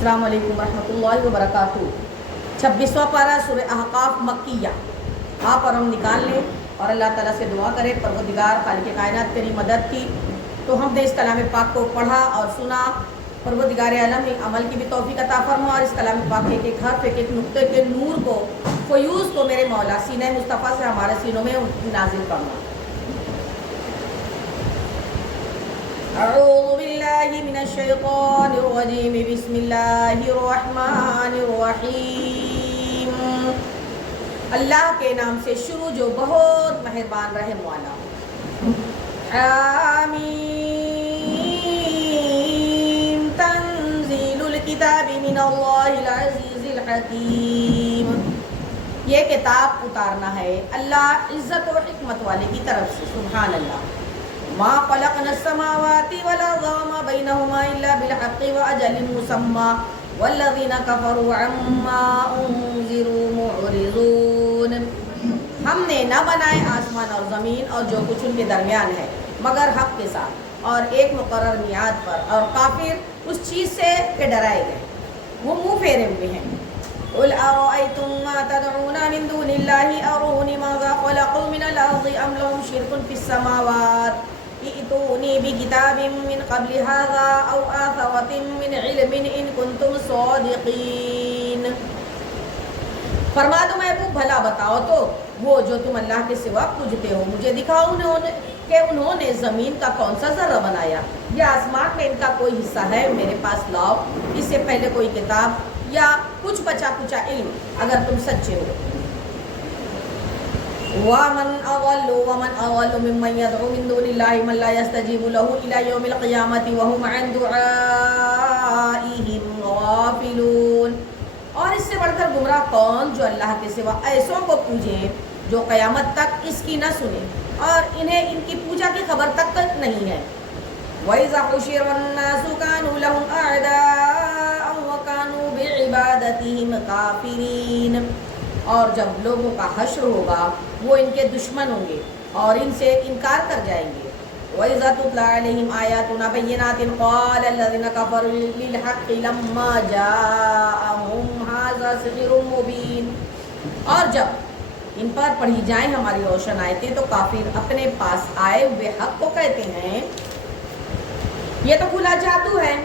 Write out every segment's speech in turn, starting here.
السلام علیکم ورحمۃ اللہ وبرکاتہ۔ 26واں پارہ سورہ احقاف مکیہ۔ آپ اور ہم نکال لیں اور اللہ تعالیٰ سے دعا کریں پروردگار خالق کائنات تیری مدد کی تو ہم نے اس کلام پاک کو پڑھا اور سنا، پروردگار عالم نے عمل کی بھی توفیق عطا فرما اور اس کلام پاک ایک ایک حرف ایک ایک نقطے کے نور کو فیوز کو میرے مولا سینہ مصطفیٰ سے ہمارے سینوں میں نازل فرما۔ اعوذ باللہ من الشیطان الرجیم، بسم اللہ الرحمن الرحیم۔ اللہ کے نام سے شروع جو بہت مہربان رحم والا۔ حامیم، تنزیل الکتاب من اللہ العزیز الحکیم۔ یہ کتاب اتارنا ہے اللہ عزت و حکمت والے کی طرف سے، سبحان اللہ۔ ما خلقنا السماوات والارض وما بينهما الا بالحق واجل مسمى والذين كفروا عما انذروا معرضون۔ ہم نے نہ بنائے آسمان اور زمین اور جو کچھ ان کے درمیان ہے مگر حق کے ساتھ اور ایک مقرر میعاد پر، اور کافر اس چیز سے کہ ڈرائے گئے، وہ منہ پھیرے ہوئے ہیں۔ قل أرأيتم ما تدعون من دون الله أروني ماذا خلقوا من الأرض أم لهم شرك في السماوات ائتوني بكتاب من قبل هذا أو آثرة من علم إن كنتم صادقين۔ فرما دو محبوب بھلا بتاؤ تو وہ جو تم اللہ کے سوا پوجتے ہو، مجھے دکھاؤ کہ انہوں نے زمین کا کون سا ذرہ بنایا یا آسمان میں ان کا کوئی حصہ ہے، میرے پاس لاؤ اس سے پہلے کوئی کتاب یا کچھ بچا کچا علم اگر تم سچے ہو۔ وَمَنْ أَضَلُّ مِمَّنْ يَدْعُو مِن دُونِ اللَّهِ مَنْ لَا يَسْتَجِيبُ لَهُ إِلَى يَوْمِ الْقِيَامَةِ وَهُمْ عَنْ دُعَائِهِمْ غَافِلُونَ۔ اور اس سے بڑھ کر گمراہ کون جو اللہ کے سوا ایسوں کو پوجے جو قیامت تک اس کی نہ سنے اور انہیں ان کی پوجا کی خبر تک نہیں ہے۔ وَإِذَا حُشِرَ النَّاسُ كَانُوا لَهُمْ أَعْدَاءً وَكَانُوا بِعِبَادَتِهِمْ كَافِرِينَ۔ اور جب لوگوں کا حشر ہوگا وہ ان کے دشمن ہوں گے اور ان سے انکار کر جائیں گے۔ وَإِذَا تُتْلَى عَلَيْهِمْ آيَاتُنَا بَيِّنَاتٍ قَالَ الَّذِينَ كَفَرُوا لِلْحَقِّ لَمَّا جَاءَهُمْ هَذَا سِحْرٌ مُبِينٌ۔ اور جب ان پر پڑھی جائیں ہماری روشن آیتیں تو کافر اپنے پاس آئے ہوئے حق کو کہتے ہیں یہ تو کھلا جادو ہے۔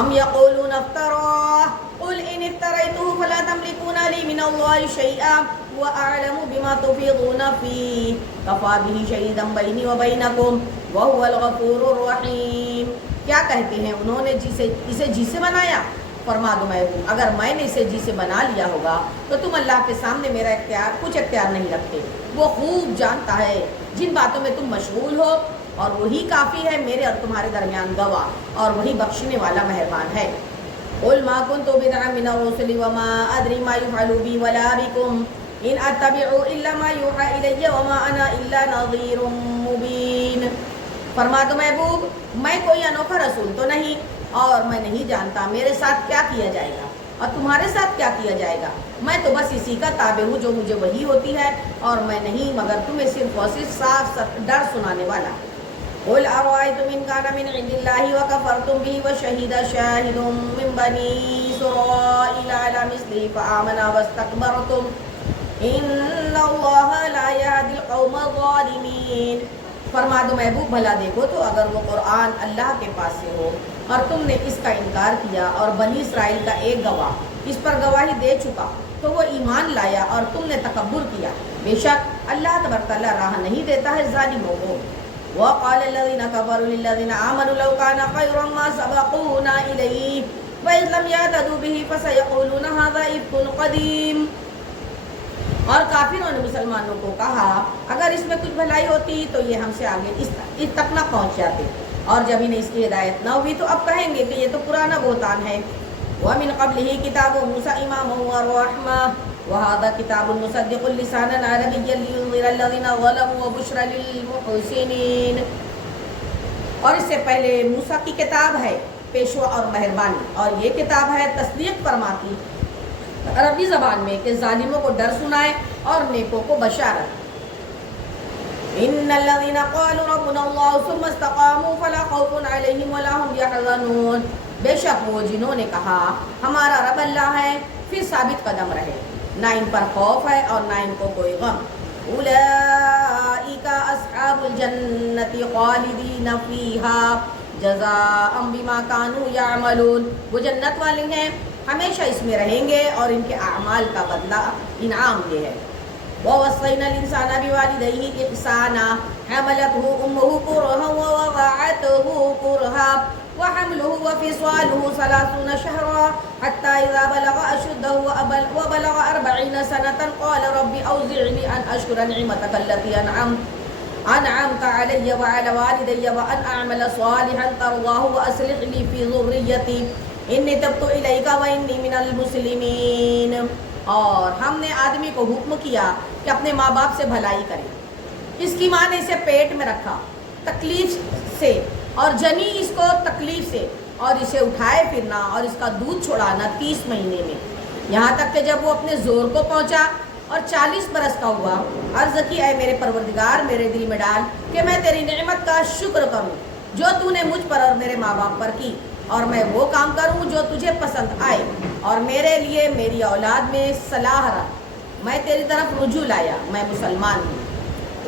ام یقولون افتراہ قل ان افتریتہ فلا تملکون لی من اللہ شیئا واعلم بما تفیضون فیہ کفی بہ شہیدا بینی وبینکم وہو الغفور الرحیم۔ کیا کہتے ہیں انہوں نے اسے جی سے بنایا؟ فرما دو محبوب اگر میں نے اسے جی سے بنا لیا ہوگا تو تم اللہ کے سامنے میرا کچھ اختیار نہیں رکھتے۔ وہ خوب جانتا ہے جن باتوں میں تم مشغول ہو، اور وہی کافی ہے میرے اور تمہارے درمیان گواہ، اور وہی بخشنے والا مہربان ہے۔ قل ما كنت بدعا من الرسل وما ادري ما يفعل بي ولا بكم ان اتبع الا ما يوحى الي وما انا الا نذير مبين۔ فرما دو محبوب میں کوئی انوکھا رسول تو نہیں اور میں نہیں جانتا میرے ساتھ کیا کیا جائے گا اور تمہارے ساتھ کیا کیا جائے گا، میں تو بس اسی کا تابع ہوں جو مجھے وحی ہوتی ہے، اور میں نہیں مگر تمہیں صرف اور صرف صاف ڈر سنانے والا۔ قل أرأيتم إن كان من عند الله وكفرتم به وشهد شاهد من بني إسرائيل على مثله فآمن واستكبرتم إن الله لا يهدي القوم الظالمين۔ فرما دو محبوب بھلا دیکھو تو اگر وہ قرآن اللہ کے پاس سے ہو اور تم نے اس کا انکار کیا اور بنی اسرائیل کا ایک گواہ اس پر گواہی دے چکا تو وہ ایمان لایا اور تم نے تکبر کیا، بے شک اللہ تبارک تعالیٰ راہ نہیں دیتا ہے ظالموں کو۔ وقال الذين كفروا للذين آمنوا لو كان خيرا ما سبقونا إليه وإذ لم يهتدوا به فسيقولون هذا إفك قديم۔ اور کافروں نے مسلمانوں کو کہا اگر اس میں کچھ بھلائی ہوتی تو یہ ہم سے آگے اس تک نہ پہنچ جاتے، اور جب انہیں اس کی ہدایت نہ ہوئی تو اب کہیں گے کہ یہ تو پرانا بہتان ہے۔ وَمِن قَبْلِهِ كِتَابُ مُوسَىٰ إِمَامًا وَرَحْمَةً وَهَذَا كِتَابٌ مُصَدِّقٌ لِسَانًا عَرَبِيًّا لِيُنذِرَ الَّذِينَ ظَلَمُوا وَبُشْرًا لِلْمُحْسِنِينَ۔ اور اس سے پہلے موسیٰ کی کتاب ہے پیشوا اور مہربانی، اور یہ کتاب ہے تصدیق فرماتی عربی زبان میں کہ ظالموں کو ڈر سنائے اور نیکوں کو بشارت۔ ان الذين قالوا ربنا الله ثم استقاموا فلا خوف عليهم ولا هم يحزنون۔ بے شک وہ جنہوں نے کہا ہمارا رب اللہ ہے، پھر ثابت قدم رہے، نہ ان پر خوف ہے اور نہ ان کو کوئی غم۔ اولئک اصحاب الجنۃ خالدین فیہا جزاء بما کانوا یعملون، وہ جنت والے ہیں، ہمیشہ اس میں رہیں گے اور ان کے اعمال کا بدلہ انعام یہ ہے۔ ووصینا الانسان بوالدیہ احسانا حملته امه کرها ووضعته کرها وحمله وفصاله 30 شهرا حتى إذا بلغ أشده وبلغ 40 سنة قال رب أوزعني أن أشكر نعمتك التي أنعمت علي وعلى والدي وأن أعمل صالحا ترضاه وأصلح لي في ذريتي إني تبت إليك وإني من المسلمين۔ اور ہم نے آدمی کو حکم کیا کہ اپنے ماں باپ سے بھلائی کرے۔ اس کی ماں نے اسے پیٹ میں رکھا تکلیف سے اور جنی اس کو تکلیف سے، اور اسے اٹھائے پھرنا اور اس کا دودھ چھڑانا 30 مہینے میں، یہاں تک کہ جب وہ اپنے زور کو پہنچا اور 40 برس کا ہوا، عرض کی اے میرے پروردگار میرے دل میں ڈال کہ میں تیری نعمت کا شکر کروں جو تو نے مجھ پر اور میرے ماں باپ پر کی، اور میں وہ کام کروں جو تجھے پسند آئے، اور میرے لیے میری اولاد میں صلاح رکھ، میں تیری طرف رجوع لایا، میں مسلمان ہوں۔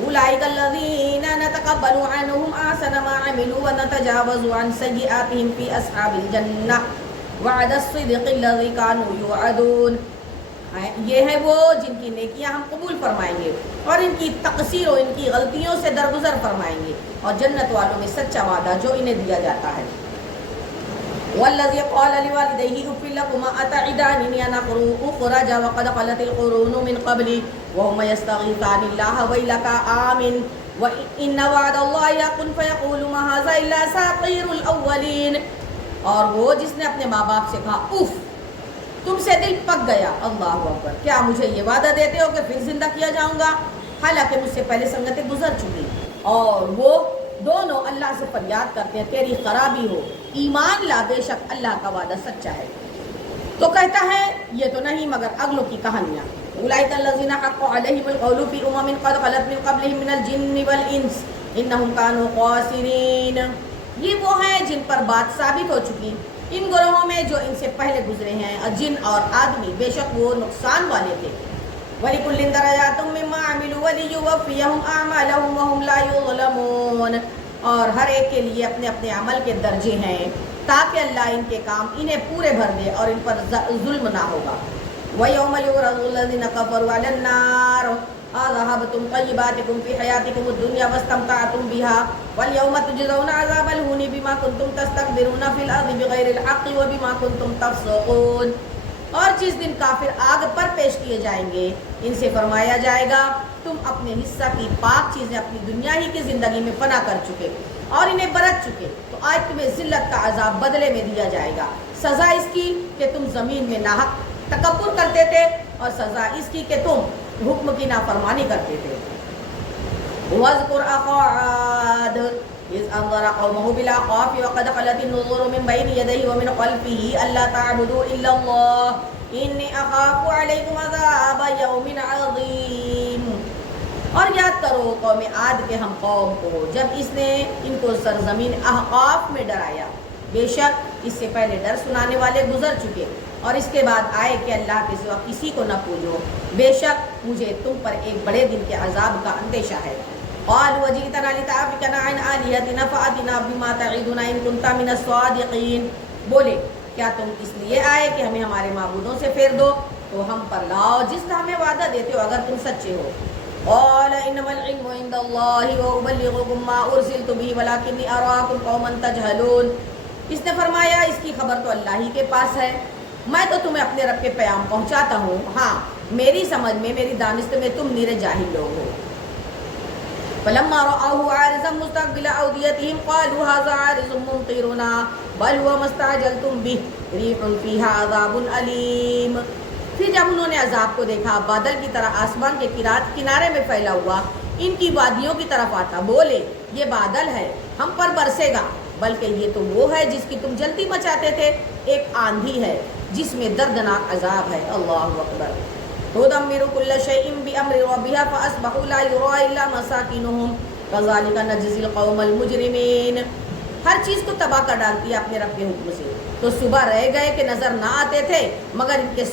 اولئک الذین نتقبل عنہم احسن ما عملوا ونتجاوز عن سیئاتہم فی اصحاب الجنہ وعد الصدق الذی کانوا یوعدون۔ یہ ہے وہ جن کی نیکیاں ہم قبول فرمائیں گے اور ان کی تقصیر و ان کی غلطیوں سے درگزر فرمائیں گے، اور جنت والوں میں سچا وعدہ جو انہیں دیا جاتا ہے۔ والذی قال لوالدیہ اف لکما اتعداننی ان اخرج وقد خلت القرون من قبلی وهم یستغیثان اللہ ویلک آمن وان وعد اللہ حق فیقول ما ھذا الا اساطیر الاولین۔ اور وہ جس نے اپنے ماں باپ سے کہا اف، تم سے دل پک گیا، اللہ اکبر، کیا مجھے یہ وعدہ دیتے ہو کہ پھر زندہ کیا جاؤں گا، حالانکہ مجھ سے پہلے سنگتیں گزر چکی، اور وہ دونوں اللہ سے فریاد کرتے ہیں تیری خرابی ہو، ایمان لا، بے شک اللہ کا وعدہ سچا ہے۔ تو کہتا ہے یہ تو نہیں مگر اگلوں کی کہانیاں۔ اولئک الذین حق علیہم القول فی امم قد خلت من قبلہم من الجن والانس انہم کانوا خاسرین۔ یہ وہ ہیں جن پر بات ثابت ہو چکی ان گروہوں میں جو ان سے پہلے گزرے ہیں، جن اور آدمی، بے شک وہ نقصان والے تھے۔ وَلِكُلٍّ دَرَجَاتٌ مِّمَّا عَمِلُوا وَلِيُوَفِّيَهُمْ أَعْمَالَهُمْ وَهُمْ لَا يُظْلَمُونَ۔ اور ہر ایک کے لیے اپنے اپنے عمل کے درجے ہیں تاکہ اللہ ان کے کام انہیں پورے بھر دے اور ان پر ظلم نہ ہوگا۔ وَيَوْمَ يُعْرَضُ الَّذِينَ كَفَرُوا عَلَى النَّارِ أَذْهَبْتُمْ طَيِّبَاتِكُمْ فِي حَيَاتِكُمُ الدُّنْيَا وَاسْتَمْتَعْتُمْ بِهَا وَالْيَوْمَ تُجْزَوْنَ عَذَابَ الْهُونِ بِمَا كُنتُمْ تَسْتَكْبِرُونَ فِي الْأَرْضِ بِغَيْرِ الْحَقِّ وَبِمَا كُنتُمْ تَفْسُقُونَ۔ اور جس دن کافر آگ پر پیش کیے جائیں گے ان سے فرمایا جائے گا تم اپنے حصہ کی پاک چیزیں اپنی دنیا ہی کی زندگی میں فنا کر چکے اور انہیں برت چکے، تو آج تمہیں ذلت کا عذاب بدلے میں دیا جائے گا۔ سزا اس کی کہ تم زمین میں ناحق تکبر کرتے تھے، اور سزا اس کی کہ تم حکم کی نافرمانی کرتے تھے۔ وَاذْكُرْ أَخَا عَادٍ إِذْ أَنذَرَ قَوْمَهُ بِالْأَحْقَافِ وَقَدْ خَلَتِ النُّذُرُ مِنْ بَيْنِ يَدَيْهِ وَمِنْ خَلْفِهِ أَلَّا تَعْبُدُوا إِلَّا اللَّهَ إِنِّي أَخَافُ عَلَيْكُمْ عَذَابَ يَوْمٍ عَظِيمٍ۔ اور یاد کرو قوم عاد کے ہم قوم کو جب اس نے ان کو سرزمین احقاف میں ڈرایا، بے شک اس سے پہلے ڈر سنانے والے گزر چکے، اور اس کے بعد آئے کہ اللہ کے سوا کسی کو نہ پوجو، بے شک مجھے تم پر ایک بڑے دن کے عذاب کا اندیشہ ہے۔ قالوا وجئتنا لتعفكنا عن آلهتنا فأتنا بما تعدنا إن كنت من الصادقين۔ بولے کیا تم اس لیے آئے کہ ہمیں ہمارے معبودوں سے پھیر دو، تو ہم پر لاؤ جس کا ہمیں وعدہ دیتے ہو اگر تم سچے ہو۔ قال انما العلم عند الله وابلغكم ما ارسلت به ولكني اراكم قوما تجهلون۔ اس نے فرمایا اس کی خبر تو اللہ ہی کے پاس ہے، میں تو تمہیں اپنے رب کے پیام پہنچاتا ہوں، ہاں میری سمجھ میں میری دانست میں تم نیرے جاہل لوگ ہو۔ فلما رأوه عارضا مستقبل أوديتهم قالوا هذا عارض ممطرنا بل هو ما استعجلتم به ريح فيها عذاب أليم۔ پھر جب انہوں نے عذاب کو دیکھا بادل کی طرح آسمان کے کنارے میں پھیلا ہوا ان کی وادیوں کی طرف آتا، بولے یہ بادل ہے ہم پر برسے گا، بلکہ یہ تو وہ ہے جس کی تم جلدی مچاتے تھے، ایک آندھی ہے جس میں دردناک عذاب ہے۔ اللہ اکبر۔ تدمر كل شيء بأمر ربها فأصبحوا لا يرى إلا مساكنهم كذلك نجزي القوم المجرمين۔ ہر چیز کو تباہ کر ڈالتی ہے اپنے رب کے حکم سے، تو صبح رہ گئے کہ نظر نہ آتے تھے، مگر ان کے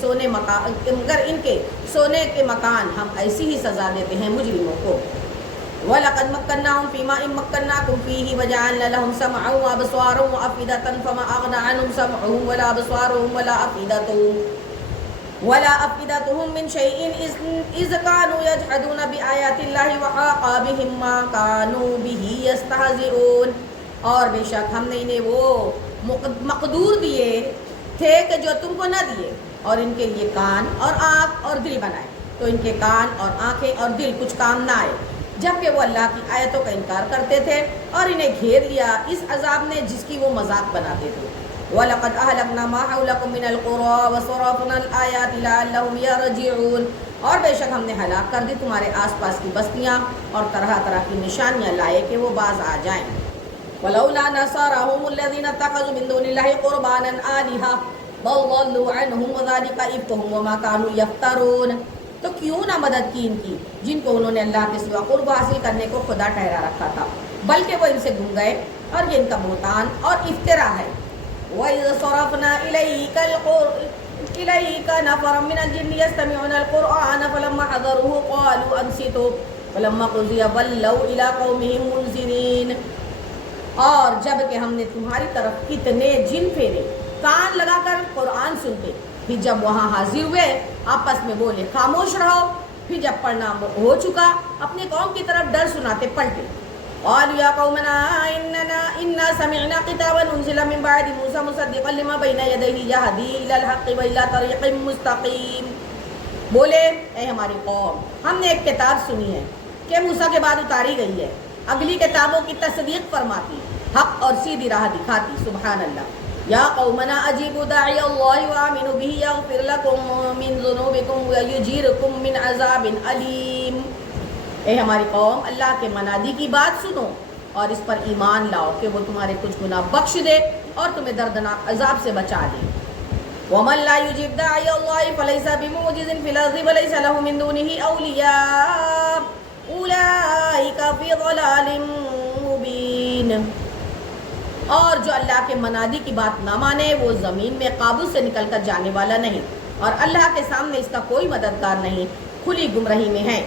سونے کے مکان ہم ایسی ہی سزا دیتے ہیں مجرموں کو۔ وَلَقَدْ مَكَّنَّاهُمْ فِي مَاءٍ مَكَّنَّاكُمْ فِيهِ وَجَعَلْنَا لَهُمْ سَمْعًا وَأَبْصَارًا وَأَفْئِدَةً فَمَا أَغْنَىٰ عَنْهُمْ سَمْعُهُمْ وَلَا أَبْصَارُهُمْ وَلَا أَفْئِدَتُهُم مِّن شَيْءٍ إِذْ كَانُوا يَجْحَدُونَ بِآيَاتِ اللَّهِ وَحَاقَ بِهِم مَّا كَانُوا بِهِ يَسْتَهْزِئُونَ، اور بے شک ہم نے انہیں وہ مقدور دیے تھے کہ جو تم کو نہ دیے، اور ان کے لیے کان اور آنکھ اور دل بنائے، تو ان کے کان اور آنکھیں اور دل کچھ کام نہ آئے، جبکہ وہ اللہ کی آیتوں کا انکار کرتے تھے، اور انہیں گھیر لیا اس عذاب نے جس کی وہ مذاق بناتے تھے۔ وَلَقَدْ أَهْلَكْنَا مَا حَوْلَكُم مِّنَ الْقُرَىٰ وَصَرَّفْنَا الْآيَاتِ لَعَلَّهُمْ يَرْجِعُونَ، اور بے شک ہم نے ہلاک کر دی تمہارے آس پاس کی بستیاں اور طرح طرح کی نشانیاں لائے کہ وہ باز آ جائیں۔ وَلَوْلَا نَصَرَهُمُ الَّذِينَ اتَّخَذُوا مِن دُونِ اللَّهِ قُرْبَانًا آلِهَةً بَل ضَلُّوا عَنْهُمْ وَذَٰلِكَ إِفْكُهُمْ وَمَا كَانُوا يَفْتَرُونَ، تو کیوں نہ مدد کی ان کی جن کو انہوں نے اللہ کے سوا قرب حاصل کرنے کو خدا ٹھہرا رکھا تھا، بلکہ وہ ان سے گم گئے، اور یہ ان کا بہتان اور افترا ہے۔ وَإِذْ صَرَفْنَا إِلَيْكَ نَفَرًا مِّنَ الْجِنِّ يَسْتَمِعُونَ الْقُرْآنَ فَلَمَّا حَضَرُوهُ قَالُوا أَنصِتُوا فَلَمَّا قُضِيَ وَلَّوْا إِلَىٰ قَوْمِهِم مُّنذِرِينَ، اور جب کہ ہم نے تمہاری طرف کتنے جن پھیرے کان لگا کر قرآن سنتے، پھر جب وہاں حاضر ہوئے آپس میں بولے خاموش رہو، پھر جب پڑھنا ہو چکا اپنی قوم کی طرف ڈر سناتے پلٹے۔ قالوا يا قومنا إنا سمعنا كتابا أنزل من بعد موسى مصدقا لما بين يديه يهدي إلى الحق وإلى طريق مستقيم، بولے اے ہماری قوم، ہم نے ایک کتاب سنی ہے کہ موسیٰ کے بعد اتاری گئی ہے، اگلی کتابوں کی تصدیق فرماتی، حق اور سیدھی راہ دکھاتی۔ سبحان اللہ۔ یا قومنا اجیبوا داعی اللہ وآمنوا به یغفر لکم من ذنوبکم ویجیرکم من عذاب علیم، اے ہماری قوم اللہ کے منادی کی بات سنو اور اس پر ایمان لاؤ کہ وہ تمہارے کچھ گناہ بخش دے اور تمہیں دردناک عذاب سے بچا دے۔ ومن لا يجب داعی اللہ فلیس بمعجز فی الارض وليس له من دونه اولیاء اولئک فی ضلال مبین، اور جو اللہ کے منادی کی بات نہ مانے وہ زمین میں قابو سے نکل کر جانے والا نہیں، اور اللہ کے سامنے اس کا کوئی مددگار نہیں، کھلی گمراہی میں ہے۔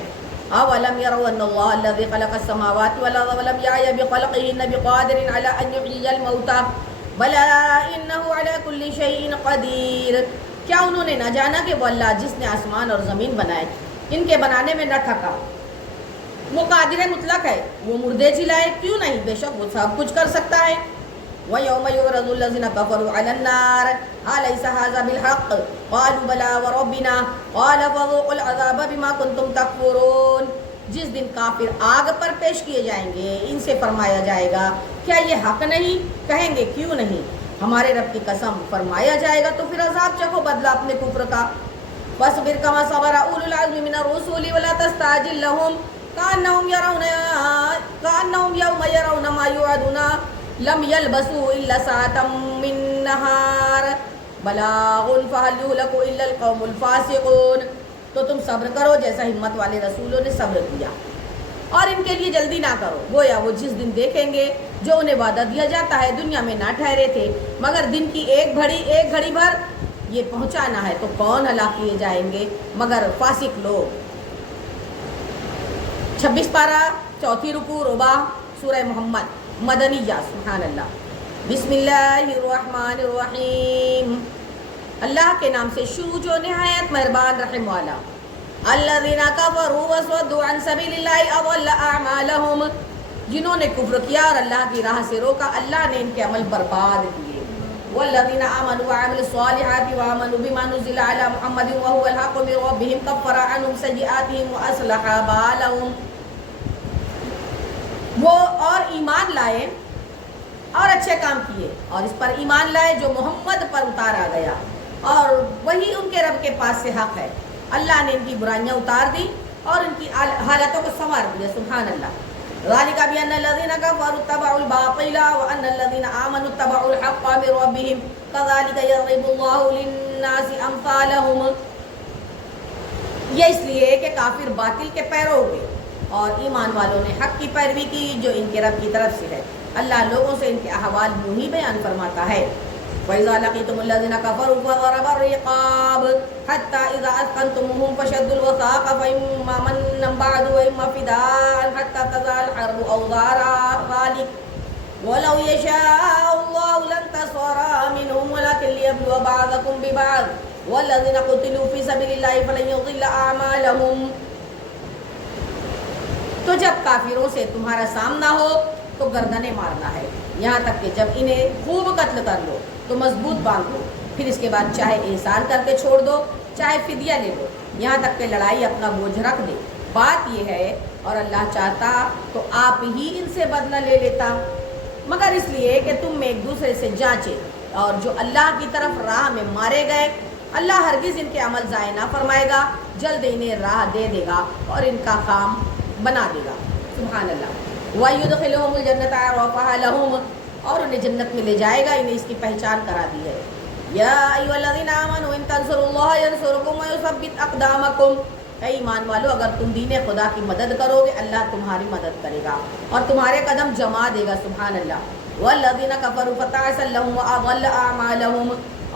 اولم يروا ان الله الذي خلق السماوات والارض ولم يعي بخلقهن بقادر على ان يحيي الموتى بلى انه على كل شيء قدير، کیا انہوں نے نہ جانا کہ وہ اللہ جس نے آسمان اور زمین بنائے ان کے بنانے میں نہ تھکا، وہ قادر مطلق ہے، وہ مردے جلائے کیوں نہیں، بے شک وہ سب کچھ کر سکتا ہے۔ وَيَوْمَ يُعْرَضُ الَّذِينَ كَفَرُوا عَلَى النَّارِ أَلَيْسَ هَٰذَا بِالْحَقِّ قَالُوا بَلَىٰ وَرَبِّنَا قَالَ فَذُوقُوا الْعَذَابَ بِمَا كُنتُمْ تَكْفُرُونَ، جس دن کافر آگ پر پیش کیے جائیں گے ان سے فرمایا جائے گا کیا یہ حق نہیں، کہیں گے کیوں نہیں، ہمارے رب کی قسم، فرمایا جائے گا تو پھر عذاب چکھو بدلہ اپنے کفر کا۔ فَاصْبِرْ كَمَا صَبَرَ أُولُو الْعَزْمِ مِنَ الرُّسُلِ وَلَا تَسْتَعْجِل لَّهُمْ كَأَنَّهُمْ يَوْمَ يَرَوْنَ مَا يُوعَدُونَ لم يلبسوا الا ساعة من نہار بلاغ فهل يهلك الا القوم الفاسقون، تو تم صبر کرو جیسا ہمت والے رسولوں نے صبر کیا، اور ان کے لیے جلدی نہ کرو، گویا وہ جس دن دیکھیں گے جو انہیں وعدہ دیا جاتا ہے دنیا میں نہ ٹھہرے تھے مگر دن کی ایک گھڑی بھر، یہ پہنچانا ہے تو کون ہلاک کیے جائیں گے مگر فاسق لوگ۔ 26 پارہ 4 رکوع ربع سورہ محمد مدنیہ۔ سبحان اللہ۔ بسم اللہ الرحمن الرحیم، اللہ کے نام سے شروع جو نہایت مہربان رحم والا۔ الذین کفروا وصدوا عن سبیل اللہ اضل اعمالهم، جنہوں نے کفر کیا اور اللہ کی راہ سے روکا اللہ نے ان کے عمل برباد کیے۔ والذین آمنوا وعملوا الصالحات وآمنوا بما نزل علی محمد وهو الحق من ربهم کفر عنهم سیئاتهم واصلح بالهم، وہ اور ایمان لائے اور اچھے کام کیے اور اس پر ایمان لائے جو محمد پر اتارا گیا اور وہی ان کے رب کے پاس سے حق ہے، اللہ نے ان کی برائیاں اتار دی اور ان کی حالتوں کو سنوار دیا۔ سبحان اللہ۔ ذالک بأن الذین کفروا اتبعوا الباطل وأن الذین آمنوا اتبعوا الحق من ربهم كذلك يضرب الله للناس أمثالهم، یہ اس لیے کہ کافر باطل کے پیرو ہوئے اور ایمان والوں نے حق کی پیروی کی جو ان کے رب کی طرف سے ہے، اللہ لوگوں سے ان کے احوال یوں ہی بیان فرماتا ہے۔ وَإِذَا لَقِيتُمُ الَّذِينَ كَفَرُوا فَضَرَبَ الرِّقَابَ حَتَّى إِذَا أَثْخَنْتُمُوهُمْ فَشَدُّوا الْوَثَاقَ فَإِمَّا مَنًّا بَعْدُ وَإِمَّا فِدَاءً حَتَّى تَضَعَ الْحَرْبُ أَوْزَارَهَا ذَلِكَ وَلَوْ يَشَاءُ اللَّهُ لَانتَصَرَ مِنْهُمْ وَلَكِنْ لِيَبْلُوَ بَعْضَكُمْ بِبَعْضٍ وَالَّذِينَ قُتِلُوا فِي سَبِيلِ اللَّهِ فَلَنْ يُضِلَّ أَعْمَالَهُمْ۔ تو جب کافروں سے تمہارا سامنا ہو تو گردنیں مارنا ہے، یہاں تک کہ جب انہیں خوب قتل کر لو تو مضبوط باندھ دو، پھر اس کے بعد چاہے احسان کر کے چھوڑ دو چاہے فدیہ لے لو، یہاں تک کہ لڑائی اپنا بوجھ رکھ دے۔ بات یہ ہے اور اللہ چاہتا تو آپ ہی ان سے بدلہ لے لیتا، مگر اس لیے کہ تم میں ایک دوسرے سے جانچے، اور جو اللہ کی طرف راہ میں مارے گئے اللہ ہرگز ان کے عمل ضائع نہ فرمائے گا، جلد انہیں راہ دے دے گا اور ان کا کام بنا دے گا۔ سبحان اللہ۔ وَيُدْخِلُهُمُ الْجَنَّةَ عَرَّفَهَا لَهُمْ، اور انہیں جنت میں لے جائے گا، انہیں اس کی پہچان کرا دی ہے۔ یا ایھا الذین آمنوا ان تنصروا اللہ ینصرکم ویثبت اقدامکم، اے ایمان والو اگر تم دین خدا کی مدد کرو گے اللہ تمہاری مدد کرے گا اور تمہارے قدم جما دے گا۔ سبحان اللہ۔ والذین کفروا فتعسا لهم واضل اعمالهم،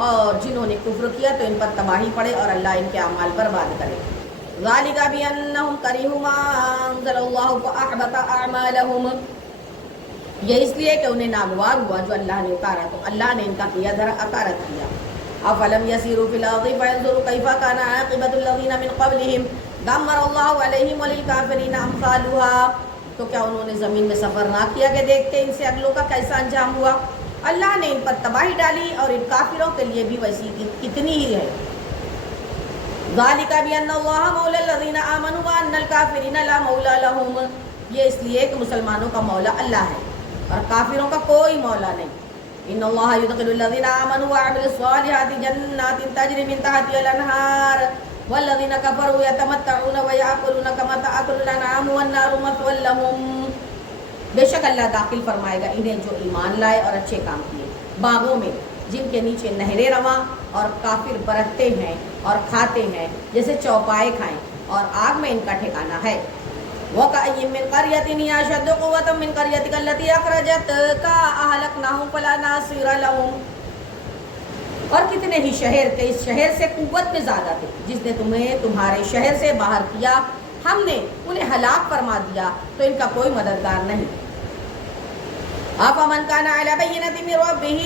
اور جنہوں نے کفر کیا تو ان پر تباہی پڑے اور اللہ ان کے اعمال برباد کرے۔ ذالک بانہم کرہوا ما انزل اللہ فاحبط اعمالهم، یہ اس لیے کہ انہیں ناگوار ہوا جو اللہ نے اتارا تو اللہ نے ان کا کیا دھرا اطاعت کیا۔ افلم یسیروا فی الارض فینظروا کیف کان عاقبۃ الذین من قبلہم دمر اللہ علیہم وللکافرین امثالها، تو کیا انہوں نے زمین میں سفر نہ کیا کہ دیکھتے ان سے اگلوں کا کیسا انجام ہوا؟ اللہ نے ان پر تباہی ڈالی اور ان کافروں کے لیے بھی ویسی کتنی ہی ہے۔ ذالک بان اللہ مولی الذین آمنوا وان الکافرین لا مولی لهم، یہ اس لیے کہ مسلمانوں کا مولا اللہ ہے اور کافروں کا کوئی مولا نہیں۔ ان اللہ یدخل الذین آمنوا وعملوا الصالحات جنات تجری من تحتها الانہار والذین کفروا یتمتعون ویأکلون کما تأکل الانعام والنار مثوی لهم، بے شک اللہ داخل فرمائے گا انہیں جو ایمان لائے اور اچھے کام کیے باغوں میں جن کے نیچے نہریں رواں، اور کافر برتتے ہیں اور کھاتے ہیں جیسے چوپائے کھائیں، اور آگ میں ان کا ٹھکانہ ہے۔ وَكَأَيٍّ مِّن قَرْيَةٍ هِيَ أَشَدُّ قُوَّةً مِّن قَرْيَتِكَ الَّتِي أَخْرَجَتْكَ أَهْلَكْنَاهُمْ فَلَا نَاصِرَ لَهُمْ، اور کتنے ہی شہر کے اس شہر سے قوت میں زیادہ تھے جس نے تمہیں تمہارے شہر سے باہر کیا، ہم نے انہیں ہلاک فرما دیا تو ان کا کوئی مددگار نہیں۔ أَفَمَنْ كَانَ عَلَى بَيِّنَةٍ مِّن رَّبِّهِ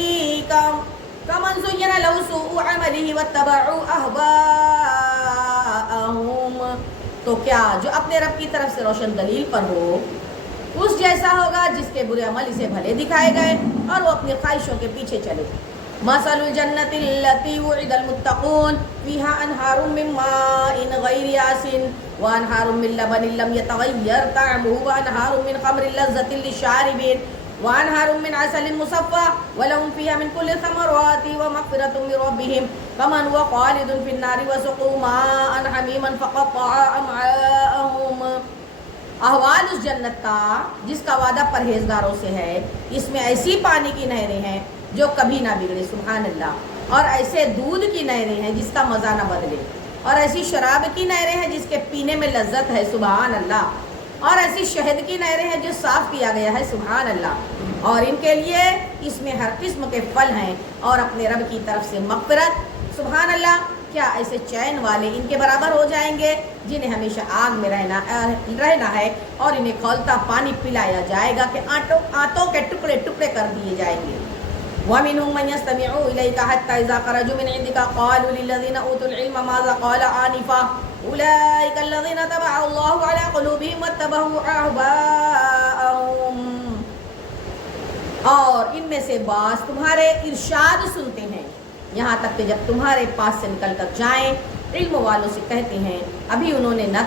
كَمَنْ زُيِّنَ لَهُ سُوءُ عَمَلِهِ وَاتَّبَعُوا أَهْوَاءَهُمْ، تو کیا جو اپنے رب کی طرف سے روشن دلیل پر ہو اس جیسا ہوگا جس کے برے عمل اسے بھلے دکھائے گئے اور وہ اپنی خواہشوں کے پیچھے چلے۔ مثل الجنة التي وعد المتقون فيها أنهار من ماء غير آسن وأنهار من لبن لم يتغير طعمه وأنهار من خمر لذة للشاربين وأنهار من عسل مصفى ولهم فيها من كل الثمرات ومغفرة من ربهم كمن هو خالد في النار وسقوا ماء حميما فقطع أمعاءهم۔ احوال اس جنت کا جس کا وعدہ پرہیزگاروں سے ہے، اس میں ایسی پانی کی نہریں ہیں جو کبھی نہ بگڑے، سبحان اللہ، اور ایسے دودھ کی نہریں ہیں جس کا مزہ نہ بدلے، اور ایسی شراب کی نہریں ہیں جس کے پینے میں لذت ہے، سبحان اللہ، اور ایسی شہد کی نہریں ہیں جو صاف کیا گیا ہے، سبحان اللہ، اور ان کے لیے اس میں ہر قسم کے پھل ہیں اور اپنے رب کی طرف سے مغفرت، سبحان اللہ۔ کیا ایسے چین والے ان کے برابر ہو جائیں گے جنہیں ہمیشہ آگ میں رہنا ہے اور انہیں کھولتا پانی پلایا جائے گا کہ آنتوں کے ٹکڑے ٹکڑے کر دیے جائیں گے۔ وَمِنْهُمْ مَنْ يَسْتَمِعُ إِلَيْكَ حَتَّى إِذَا خَرَجُوا مِنْ عِنْدِكَ قَالُوا لِلَّذِينَ أُوتُوا الْعِلْمَ مَاذَا قَالَ آنِفًا أُولَٰئِكَ الَّذِينَ طَبَعَ اللَّهُ عَلَىٰ قُلُوبِهِمْ وَاتَّبَعُوا أَهْوَاءَهُمْ، اور ان میں سے بعض تمہارے ارشاد سنتے ہیں یہاں تک کہ جب تمہارے پاس سے نکل کر جائیں علم والوں سے کہتے ہیں ابھی انہوں نے نہ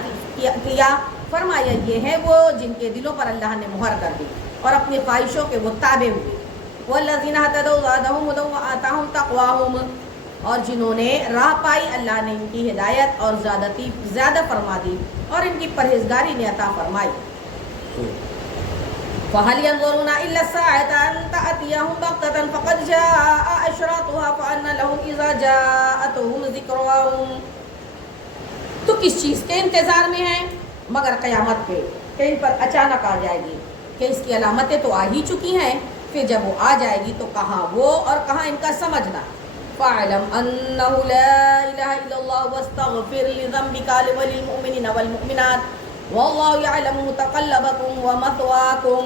کیا، فرمایا یہ ہے وہ جن کے دلوں پر اللہ نے مہر کر دی اور اپنی خواہشوں کے وہ تابع ہوئے۔ وَالَّذِينَ اهْتَدَوْا زَادَهُمْ هُدًى وَآتَاهُمْ تَقْوَاهُمْ، اور جنہوں نے راہ پائی اللہ نے ان کی ہدایت اور زیادہ فرما دی اور ان کی پرہیزگاری نے عطا فرمائی۔ فَهَلْ يَنظُرُونَ إِلَّا السَّاعَةَ أَن تَأْتِيَهُم بَغْتَةً فَقَدْ جَاءَ أَشْرَاطُهَا فَأَنَّىٰ لَهُمْ إِذَا جَاءَتْهُمْ ذِكْرَاهُمْ، تو کس چیز کے انتظار میں ہیں مگر قیامت کے کہ ان پر اچانک آ جائے گی، کہ اس کی علامتیں تو آ ہی چکی ہیں۔ پھر جب وہ آ جائے گی تو کہاں وہ اور کہاں ان کا سمجھنا. فَاعْلَمْ أَنَّهُ لَا إِلَهَ إِلَّا اللَّهُ وَاسْتَغْفِرْ لِذَنبِكَ وَلِلْمُؤْمِنِينَ وَالْمُؤْمِنَاتِ وَاللَّهُ يَعْلَمُ مُتَقَلَّبَكُمْ وَمَثْوَاكُمْ.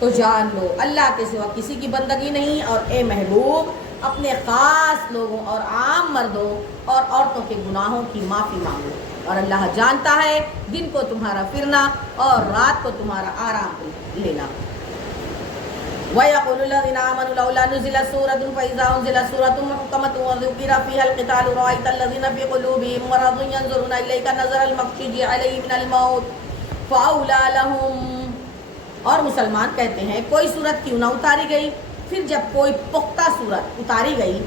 تو جان لو اللہ کے سوا کسی کی بندگی نہیں، اور اے محبوب اپنے خاص لوگوں اور عام مردوں اور عورتوں کے گناہوں کی معافی مانگو، اور اللہ جانتا ہے دن کو تمہارا پھرنا اور رات کو تمہارا آرام لینا. وَيَقُولُ الَّذِينَ آمَنُوا لَوْلَا نُزِّلَتْ سُورَةٌ فَإِذَا أُنزِلَتْ سُورَةٌ مُحْكَمَةٌ وَذُكِرَ فِيهَا الْقِتَالُ رَأَيْتَ الَّذِينَ فِي قُلُوبِهِم مَّرَضٌ يَنظُرُونَ إِلَيْكَ نَظَرَ الْمَغْشِيِّ عَلَيْهِ مِنَ الْمَوْتِ فَأَوْلَىٰ لَهُمْ. اور مسلمان کہتے ہیں کوئی صورت کیوں نہ اتاری گئی، پھر جب کوئی پختہ صورت اتاری گئی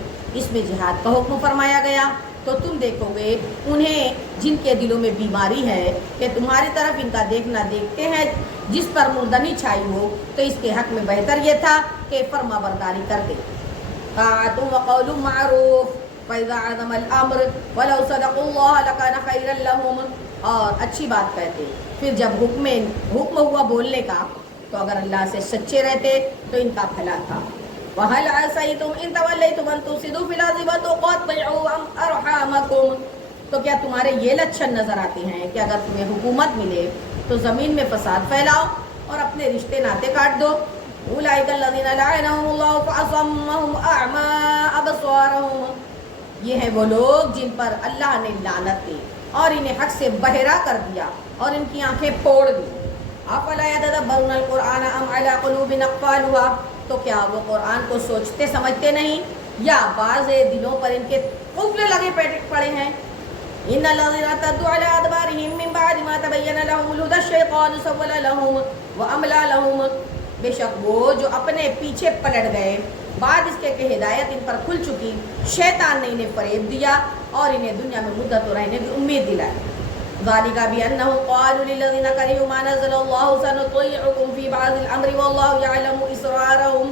اس میں جہاد کا حکم فرمایا گیا تو تم دیکھو گے انہیں جن کے دلوں میں بیماری ہے کہ تمہاری طرف ان کا دیکھنا دیکھتے ہیں جس پر مردنی چھائی ہو، تو اس کے حق میں بہتر یہ تھا کہ فرما برداری کر دے. طاعۃ وقول معروف فإذا عزم الأمر ولو صدقوا الله لكان خيرا لهم. اور اچھی بات کہتے پھر جب حکم ہوا بولنے کا تو اگر اللہ سے سچے رہتے تو ان کا بھلا تھا. وَهَلْ عَسَيْتُمْ إِن تَوَلَّيْتُمْ أَن تُفْسِدُوا فِي الْأَرْضِ وَتُقَطِّعُوا أَرْحَامَكُمْ. تو کیا تمہارے یہ لچھن نظر آتے ہیں کہ اگر تمہیں حکومت ملے تو زمین میں فساد پھیلاؤ اور اپنے رشتے ناتے کاٹ دو. أُولَٰئِكَ الَّذِينَ لَعَنَهُمُ اللَّهُ فَأَصَمَّهُمْ وَأَعْمَىٰ أَبْصَارَهُمْ. یہ ہیں وہ لوگ جن پر اللہ نے لعنت کی اور انہیں حق سے بہرا کر دیا اور ان کی آنکھیں پھوڑ دی. أَفَلَا يَتَدَبَّرُونَ الْقُرْآنَ أَمْ عَلَىٰ قُلُوبٍ أَقْفَالُهَا. تو کیا وہ قرآن کو سوچتے سمجھتے نہیں یا بعض دلوں پر ان کے قفل لگے پڑے ہیں. إِنَّ الَّذِينَ ارْتَدُّوا عَلَىٰ أَدْبَارِهِم مِّن بَعْدِ مَا تَبَيَّنَ لَهُمُ الْهُدَى الشَّيْطَانُ سَوَّلَ لَهُمْ وَأَمْلَىٰ لَهُمْ. بے شک وہ جو اپنے پیچھے پلٹ گئے بعد اس کے کہ ہدایت ان پر کھل چکی، شیطان نے انہیں فریب دیا اور انہیں دنیا میں مدت رہنے کی امید دلائی. ذَلِكَ بِأَنَّهُمْ قَالُوا لِلَّذِينَ كَرِهُوا مَا نَزَّلَ اللَّهُ سَنُطِيعُكُمْ فِي بَعْضِ الْأَمْرِ وَاللَّهُ يَعْلَمُ إِسْرَارَهُمْ.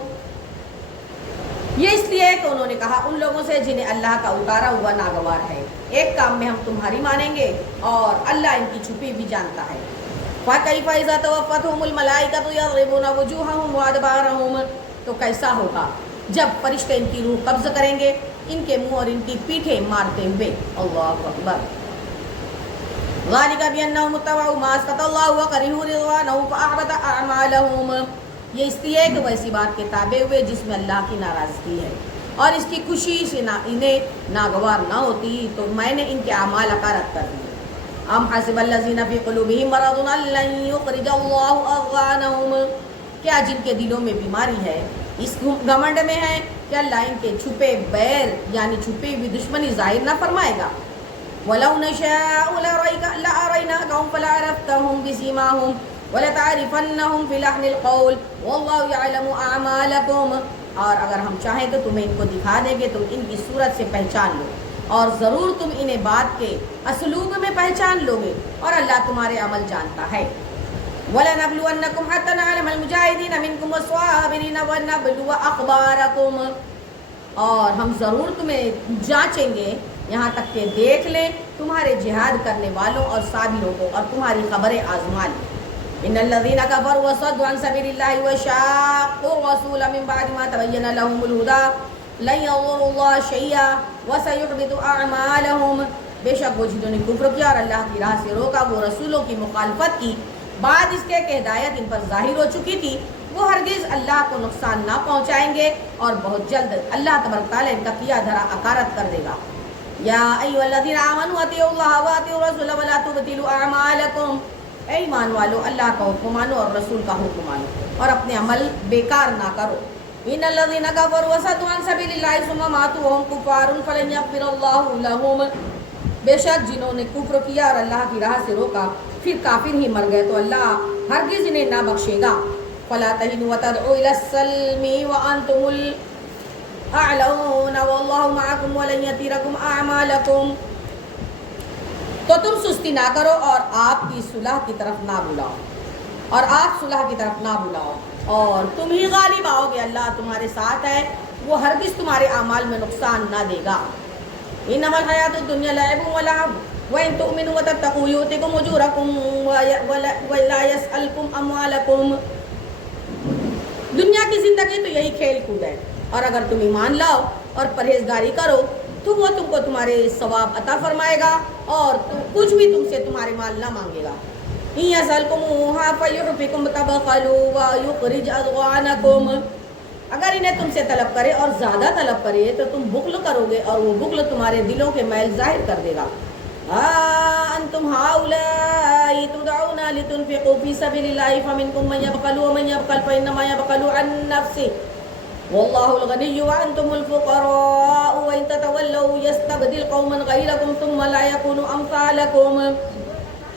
یہ اس لیے کہ انہوں نے کہا ان لوگوں سے جنہیں اللہ کا اتارا ہوا ناگوار ہے، ایک کام میں ہم تمہاری مانیں گے اور اللہ ان کی چھپی بھی جانتا ہے. فَكَيْفَ إِذَا تَوَفَّتْهُمُ الْمَلَائِكَةُ يَضْرِبُونَ وُجُوهَهُمْ وَأَدْبَارَهُم. تو کیسا ہوگا جب فرشتے ان کی روح قبض کریں گے، ان کے منہ اور ان کی پیٹھیں مارتے ہوئے. اللہ اکبر. ذَلِكَ بِأَنَّهُمُ اتَّبَعُوا مَا أَسْخَطَ اللَّهُ وَكَرِهُوا رِضْوَانَهُ فَأَحْبَطَ أَعْمَالَهُمْ. یہ اس لیے کہ وہ ایسی بات کے تابع ہوئے جس میں اللہ کی ناراضگی ہے اور اس کی خوشی سے انہیں ناگوار نہ ہوتی تو میں نے ان کے اعمال اکارت کر دیے. ام حسب الذین فی قلوبہم مرض ان لن یخرج اللہ اضغانہم. کیا جن کے دلوں میں بیماری ہے اس گھمنڈ میں ہے کہ اللہ ان کے چھپے بیر یعنی چھپی ہوئی دشمنی ظاہر نہ فرمائے گا. وَلَوْ نَشَاءُ لَأَرَيْنَاكَهُمْ فَلَعَرَفْتَهُمْ بِسِيمَاهُمْ وَلَتَعْرِفَنَّهُمْ فِي لَحْنِ الْقَوْلِ وَاللَّهُ يَعْلَمُ أَعْمَالَكُمْ. اور اگر ہم چاہیں تو تمہیں ان کو دکھا دیں گے، تم ان کی صورت سے پہچان لو اور ضرور تم انہیں بات کے اسلوب میں پہچان لو گے اور اللہ تمہارے عمل جانتا ہے. وَلَنَبْلُوَنَّكُمْ حَتَّى نَعْلَمَ الْمُجَاهِدِينَ مِنْكُمْ وَالصَّابِرِينَ وَنَبْلُوَ أَخْبَارَكُمْ. اور ہم ضرور تمہیں جانچیں گے یہاں تک کہ دیکھ لیں تمہارے جہاد کرنے والوں اور صابروں کو اور تمہاری خبریں آزما لیں. إِنَّ الَّذِينَ كَفَرُوا وَصَدُّوا عَنْ سَبِيلِ اللَّهِ وَشَاقُّوا الرَّسُولَ مِنْ بَعْدِ مَا تَبَيَّنَ لَهُمُ الْهُدَىٰ لَن يَضُرُّوا اللَّهَ شَيْئًا وَسَيُحْبِطُ أَعْمَالَهُمْ. بے شک وہ جنہوں نے کفر کیا اور اللہ کی راہ سے روکا، وہ رسولوں کی مخالفت کی بعد اس کے کہ ہدایت ان پر ظاہر ہو چکی تھی، وہ ہرگز اللہ کو نقصان نہ پہنچائیں گے اور بہت جلد اللہ تبارک تعالیٰ ان کا کیا دھرا اکارت کر دے گا. یا ایھا الذین آمنوا اطیعوا اللہ واطیعوا الرسول ولا تبطلوا اعمالکم. اے ایمان والو اللہ کا حکم مانو اور رسول کا حکم مانو اور اپنے عمل بیکار نہ کرو. ان الذین کفروا وصدوا عن سبیل اللہ ثم ماتوا وهم کفار فلن یغفر اللہ لهم. بے شک جنہوں نے کفر کیا اور اللہ کی راہ سے روکا پھر کافر ہی مر گئے تو اللہ ہرگز انہیں نہ بخشے گا. فلا تهنوا وتدعوا الى السلم وانتم الاعلون واللہ معکم ولن یترکم اعمالکم. تو تم سستی نہ کرو اور آپ کی صلح کی طرف نہ بلاؤ اور آپ صلح کی طرف نہ بلاؤ اور تم ہی غالب آؤ گے. اللہ تمہارے ساتھ ہے، وہ ہرگز تمہارے اعمال میں نقصان نہ دے گا. انما الحیات الدنیا لعب ولعب وان تؤمنوا وتتقوا یؤتکم اجورکم ولا یسألکم اموالکم. دنیا کی زندگی تو یہی کھیل کود ہے، اور اگر تم ایمان لاؤ اور پرہیزگاری کرو تو وہ تم کو تمہارے ثواب عطا فرمائے گا اور کچھ بھی تم سے تمہارے مال نہ مانگے گا۔ إِن يَسْأَلْكُمُوهَا فَيُعْفِكُمْ تَبْخَلُوا وَيُخْرِجْ أَضْغَانَكُمْ، اگر انہیں تم سے طلب کرے اور زیادہ طلب کرے تو تم بخل کرو گے اور وہ بخل تمہارے دلوں کے میل ظاہر کر دے گا۔ أَنْتُمْ هَؤُلَاءِ تُدْعَوْنَ لِتُنْفِقُوا فِي سَبِيلِ اللَّهِ فَمِنْكُم مَّن يَبْخَلُ وَمَن يَبْخَلْ فَإِنَّمَا يَبْخَلُ عَن نَّفْسِهِ وَاللَّهُ الْغَنِيُّ وَأَنْتُمُ الْفُقَرَاءُ وَإِن تَتَوَلَّوْا يَسْتَبْدِلْ قَوْمًا غَيْرَكُمْ ثُمَّ لَا يَكُونُوا أَمْثَالَكُمْ۔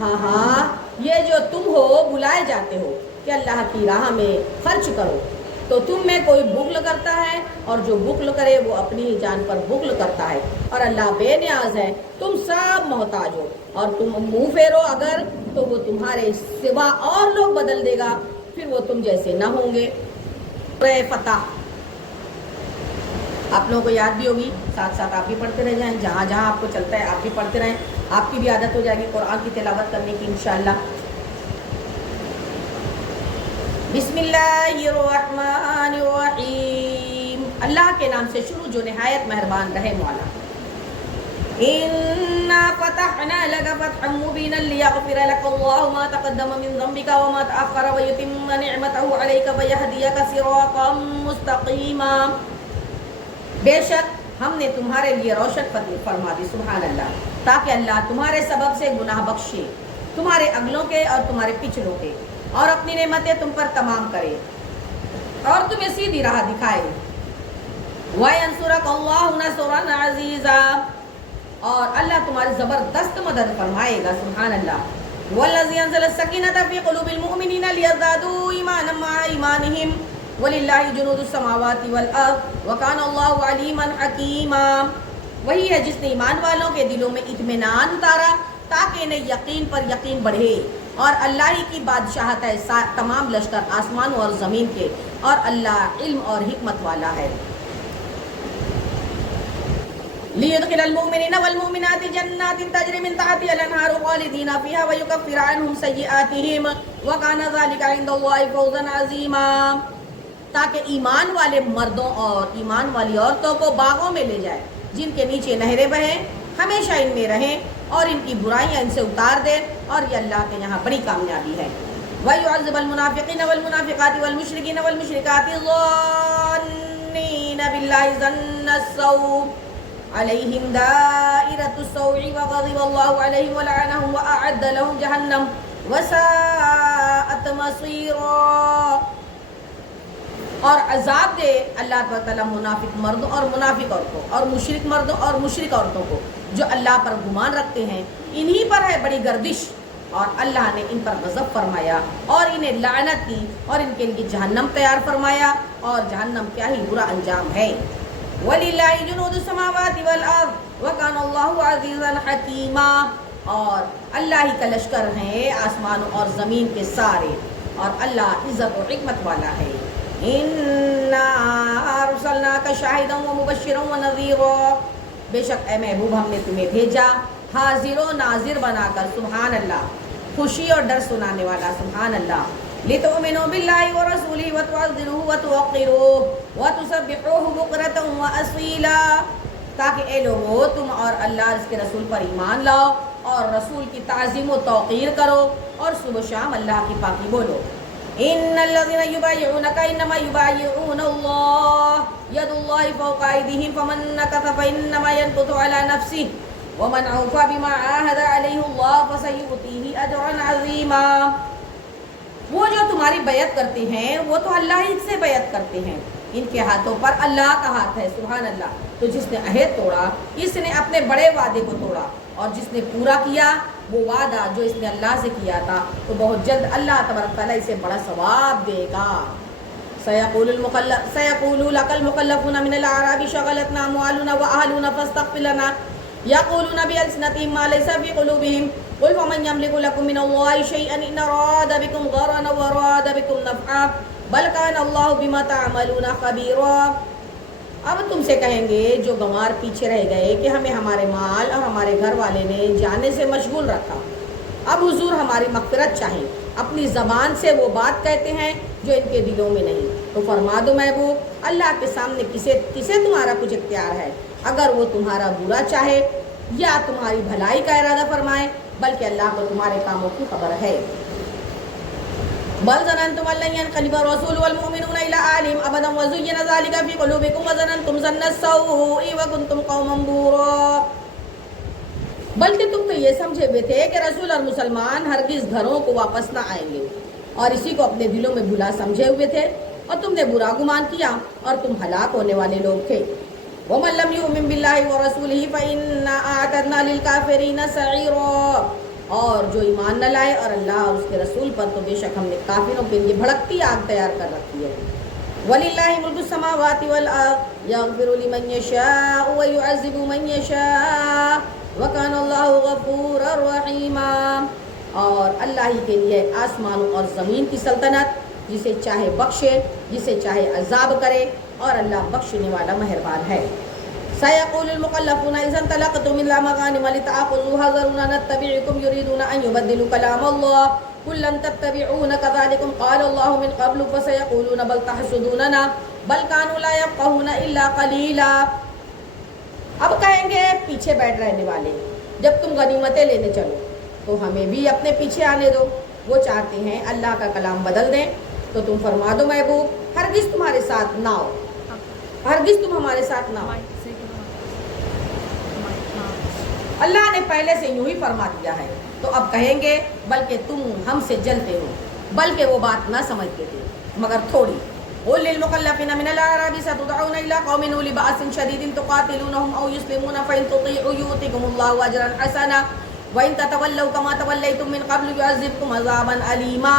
ہاں یہ جو تم ہو بلائے جاتے ہو کہ اللہ کی راہ میں خرچ کرو، تو تم میں کوئی بخل کرتا ہے، اور جو بخل کرے وہ اپنی ہی جان پر بخل کرتا ہے، اور اللہ بے نیاز ہے، تم سب محتاج ہو، اور تم منہ پھیرو اگر تو وہ تمہارے سوا اور لوگ بدل دے گا، پھر وہ تم جیسے نہ ہوں گے۔ فتح آپ لوگوں کو یاد بھی ہوگی، ساتھ ساتھ آپ بھی پڑھتے رہ جائیں، جہاں جہاں آپ کو چلتا ہے آپ بھی پڑھتے رہیں، آپ کی بھی عادت ہو جائے گی قرآن کی تلاوت کرنے کی انشاءاللہ۔ بسم اللہ الرحمن الرحیم، اللہ کے نام سے شروع جو نہایت مہربان رحم والا۔ اِنَّا فَتَحْنَا لَكَ فَتْحًا مُبِينًا لِيَغْفِرَ لَكَ اللَّهُ مَا تَقَدَّمَ مِن ذَنبِكَ وَمَا تَأَخَّرَ وَيُتِمَّ نِعْمَتَهُ عَلَيْكَ وَيَهْدِيَكَ صِرَاطًا مُسْتَقِيمًا، بے شک ہم نے تمہارے لیے روشن فرما دی، سبحان اللہ، تاکہ اللہ تمہارے سبب سے گناہ بخشے، تمہارے اگلوں کے اور تمہارے پچھلوں کے، اور اپنی نعمتیں تم پر تمام کرے اور تمہیں سیدھی راہ دکھائے۔ وَيَنْصُرَكَ اللَّهُ نَصْرًا عَزِيزًا، اور اللہ تمہاری زبردست مدد فرمائے گا، سبحان اللہ۔ وَالَّذِي أَنزَلَ السَّكِينَةَ فِي قُلُوبِ الْمُؤْمِنِينَ لِيَزْدَادُوا إِيمَانًا مَعَ إِيمَانِهِمْ وَلِلَّهِ جُنُودُ السَّمَاوَاتِ وَالْأَرْضِ وَكَانَ اللَّهُ عَلِيمًا حَكِيمًا، وہی ہے جس نے ایمان والوں کے دلوں میں اطمینان اتارا تاکہ انہیں یقین پر یقین بڑھے، اور اللہ ہی کی بادشاہت ہے تمام لشکر آسمانوں اور زمین کے، اور اللہ علم اور حکمت والا ہے۔ لِيُدْخِلَ الْمُؤْمِنِينَ وَالْمُؤْمِنَاتِ جَنَّاتٍ تَجْرِي مِن تَحْتِهَا الْأَنْهَارُ خَالِدِينَ فِيهَا وَيُكَفِّرَ عَنْهُمْ سَيِّئَاتِهِمْ وَكَانَ ذَلِكَ عِندَ اللَّهِ فَوْزًا عَظِيمًا، تاکہ ایمان والے مردوں اور ایمان والی عورتوں کو باغوں میں لے جائے جن کے نیچے نہریں بہیں، ہمیشہ ان میں رہیں اور ان کی برائیاں ان سے اتار دیں، اور یہ اللہ کے یہاں بڑی کامیابی ہے۔ وَيُعَذِّبَ الْمُنَافِقِينَ وَالْمُنَافِقَاتِ وَالْمُشْرِكِينَ وَالْمُشْرِكَاتِ الظَّانِّينَ بِاللَّهِ ظَنَّ السَّوْءِ عَلَيْهِمْ دَائِرَةُ السَّوْءِ وَغَضِبَ اللَّهُ عَلَيْهِمْ وَلَعَنَهُمْ وَأَعَدَّ لَهُمْ جَهَنَّمَ وَسَاءَتْ مَصِيرًا، اور عذاب دے اللہ تعالیٰ منافق مردوں اور منافق عورتوں اور مشرک مردوں اور مشرک عورتوں کو جو اللہ پر گمان رکھتے ہیں، انہی پر ہے بڑی گردش، اور اللہ نے ان پر غضب فرمایا اور انہیں لعنت کی، اور ان کے لیے جہنم تیار فرمایا، اور جہنم کیا ہی برا انجام ہے۔ وَلِلَّهِ جُنُودُ السَّمَاوَاتِ وَالْأَرْضِ وَكَانَ اللَّهُ عَزِيزًا حَكِيمًا، اور اللہ ہی کا لشکر ہیں آسمانوں اور زمین کے سارے، اور اللہ عزت و حکمت والا ہے۔ إِنَّا أَرْسَلْنَاكَ شَاهِدًا وَمُبَشِّرًا وَنَذِيرًا، بے شک اے محبوب ہم نے تمہیں بھیجا حاضر و ناظر بنا کر، سبحان اللہ، خوشی اور ڈر سنانے والا، سبحان اللہ۔ لِتُؤْمِنُوا بِاللَّهِ وَرَسُولِهِ وَتُعَزِّرُوهُ وَتُوَقِّرُوهُ وَتُسَبِّحُوهُ بُكْرَةً وَأَصِيلًا، تاکہ اے لوگو تم اور اللہ اس کے رسول پر ایمان لاؤ اور رسول کی تعظیم و توقیر کرو، اور صبح و شام اللہ کی پاکی بولو۔ إِنَّ الَّذِينَ يُبَايِعُونَكَ إِنَّمَا يُبَايِعُونَ اللَّهَ يَدُ اللَّهِ فَوْقَ أَيْدِيهِمْ فَمَن نَّكَثَ فَإِنَّمَا يَنكُثُ عَلَى نَفْسِهِ وَمَنْ أَوْفَىٰ بِمَا عَاهَدَ عَلَيْهِ اللَّهُ فَسَيُؤْتِيهِ أَجْرًا عَظِيمًا، وہ جو تمہاری بیعت کرتے ہیں وہ تو اللہ ہی سے بیعت کرتے ہیں، ان کے ہاتھوں پر اللہ کا ہاتھ ہے، سبحان اللہ۔ تو جس نے عہد توڑا اس نے اپنے بڑے وعدے کو توڑا، اور جس نے پورا کیا وہ وعدہ جو اس نے اللہ سے کیا تھا تو بہت جلد اللہ تبارک تعالیٰ اسے بڑا ثواب دے گا۔ سَيَقُولُ لَكَ الْمُخَلَّفُونَ مِنَ الْأَعْرَابِ شَغَلَتْنَا أَمْوَالُنَا وَأَهْلُنَا فَاسْتَغْفِرْ لَنَا يَقُولُونَ بِأَلْسِنَتِهِم مَّا لَيْسَ فِي قُلُوبِهِمْ قُلْ فَمَن يَمْلِكُ لَكُم مِّنَ اللَّهِ شَيْئًا إِنْ أَرَادَ بِكُمْ ضَرًّا أَوْ أَرَادَ بِكُمْ نَفْعًا بَلْ كَانَ اللَّهُ بِمَا تَعْمَلُونَ خَبِيرًا، اب تم سے کہیں گے جو گنوار پیچھے رہ گئے کہ ہمیں ہمارے مال اور ہمارے گھر والے نے جانے سے مشغول رکھا، اب حضور ہماری مغفرت چاہیں، اپنی زبان سے وہ بات کہتے ہیں جو ان کے دلوں میں نہیں۔ تو فرما دو محبوب اللہ کے سامنے کسے تمہارا کچھ اختیار ہے، اگر وہ تمہارا برا چاہے یا تمہاری بھلائی کا ارادہ فرمائے، بلکہ اللہ کو تمہارے کاموں کی خبر ہے۔ بل ظننتم ان لن ينقلب الرسول والمؤمنون الى اهلهم ابدا وزين ذلك في قلوبكم وظننتم ظن السوء وكنتم قوما بورا۔ بلکہ تم تو یہ سمجھے ہوئے تھے کہ رسول اور مسلمان ہرگز گھروں کو واپس نہ آئیں گے، اور اسی کو اپنے دلوں میں بھلا سمجھے ہوئے تھے، اور تم نے برا گمان کیا اور تم ہلاک ہونے والے لوگ تھے۔ وَمَن لَّمْ يُؤْمِن بِاللَّهِ وَرَسُولِهِ فَإِنَّا أَعْتَدْنَا لِلْكَافِرِينَ سَعِيرًا، اور جو ایمان نہ لائے اور اللہ اور اس کے رسول پر، تو بے شک ہم نے کافروں کے لیے بھڑکتی آگ تیار کر رکھی ہے۔ وَلِلَّهِ مُلْكُ السَّمَاوَاتِ وَالْأَرْضِ يَغْفِرُ لِمَن يَشَاءُ وَيُعَذِّبُ مَن يَشَاءُ وَكَانَ اللَّهُ غَفُورًا رَّحِيمًا، اور اللہ ہی کے لیے آسمانوں اور زمین کی سلطنت، جسے چاہے بخشے جسے چاہے عذاب کرے، اور اللہ بخشنے والا مہربان ہے۔ سيقول المخلفون إذا انطلقتم إلى مغانم لتأخذوها ذرونا نتبعكم يريدون أن يبدلوا كلام الله قل لن تتبعونا كذلكم قال الله من قبل فسيقولون بل تحسدوننا بل كانوا لا يفقهون إلا قليلا۔ اب کہیں گے پیچھے بیٹھ رہنے والے، جب تم غنیمتیں لینے چلو تو ہمیں بھی اپنے پیچھے آنے دو، وہ چاہتے ہیں اللہ کا کلام بدل دیں، تو تم فرما دو محبوب ہرگز تمہارے ساتھ نہ ہو، ہرگز تم ہمارے ساتھ نہ ہو۔ اللہ نے پہلے سے یوں ہی فرما دیا ہے، تو اب کہیں گے بلکہ تم ہم سے جلتے ہو، بلکہ وہ بات نہ سمجھتے تھے مگر تھوڑی۔ قل للمخلفین من الاعراب ستدعون الى قوم اولی بأس شدید تقاتلونهم او يسلمون فإن تطیعوا یؤتکم اللہ اجرا حسنا وإن تتولوا كما توليتم من قبل يعذبكم عذابا ألیما۔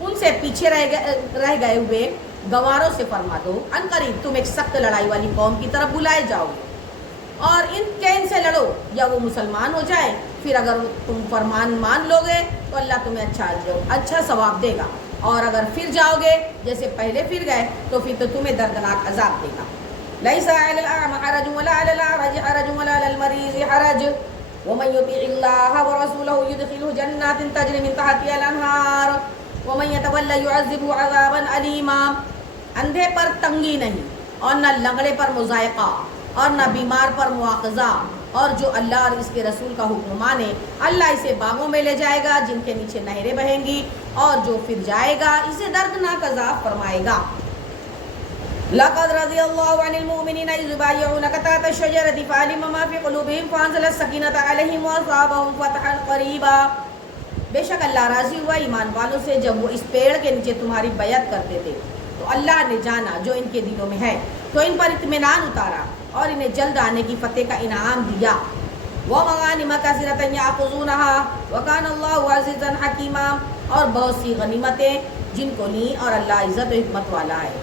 ان سے پیچھے رہ گئے ہوئے گواروں سے فرما دو ان قریب تم ایک سخت لڑائی والی قوم کی طرف بلائے جاؤ گے، اور ان سے لڑو یا وہ مسلمان ہو جائے، پھر اگر تم فرمان مان لو گے تو اللہ تمہیں اچھا ثواب دے گا، اور اگر پھر جاؤ گے جیسے پہلے پھر گئے تو پھر تو تمہیں دردناک عذاب دے گا۔ ليس على الأعمى حرج ولا على الأعرج حرج ولا على المريض حرج ومن يطيع الله ورسوله يدخله جنات تجري من تحتها الأنهار ومن يتولى يعذبه عذابا أليما۔ اندھے پر تنگی نہیں، اور نہ لنگڑے پر مضائقہ، اور نہ بیمار پر مواخذہ، اور جو اللہ اور اس کے رسول کا حکم مانے اللہ اسے باغوں میں لے جائے گا جن کے نیچے نہریں بہیں گی، اور جو پھر جائے گا اسے دردناک عذاب فرمائے گا۔ لقد رضي الله عن المؤمنين إذ يبايعونك تحت الشجرة فعلم ما في قلوبهم فأنزل السكينة عليهم وأصابهم فتحا قريبا۔ بے شک اللہ راضی ہوا ایمان والوں سے جب وہ اس پیڑ کے نیچے تمہاری بیعت کرتے تھے، تو اللہ نے جانا جو ان کے دلوں میں ہے، تو ان پر اطمینان اتارا اور انہیں جلد آنے کی فتح کا انعام دیا۔ وَمَغَانِمَ كَثِيرَةً يَأْخُذُونَهَا وَكَانَ اللَّهُ عَزِيزًا حَكِيمًا، اور بہت سی غنیمتیں جن کو لیں اور اللہ عزت و حکمت والا ہے۔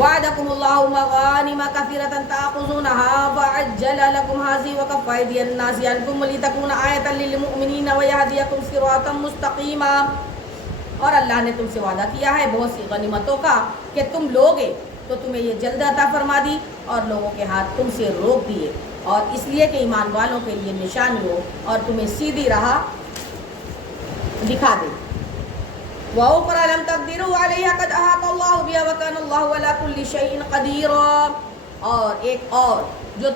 وعدكم الله مغانم كثيرة تأخذونها فعجل لكم هذه وكف أيدي الناس عنكم ولتكون آية للمؤمنين ويهديكم صراطا مستقيما۔ اور اللہ نے تم سے وعدہ کیا ہے بہت سی غنیمتوں کا کہ تم لوگے، تو تمہیں یہ جلد عطا فرما دی اور لوگوں کے ہاتھ تم سے روک دیے، اور اس لیے کہ ایمان والوں کے لیے نشانی ہو اور تمہیں سیدھی راہ دکھا دے۔ وَأُخْرَىٰ لَمْ تَقْدِرُوا عَلَيْهَا قَدْ أَحَاطَ اللَّهُ بِهَا وَكَانَ اللَّهُ عَلَىٰ كُلِّ شَيْءٍ قَدِيرًا، اور ایک اور جو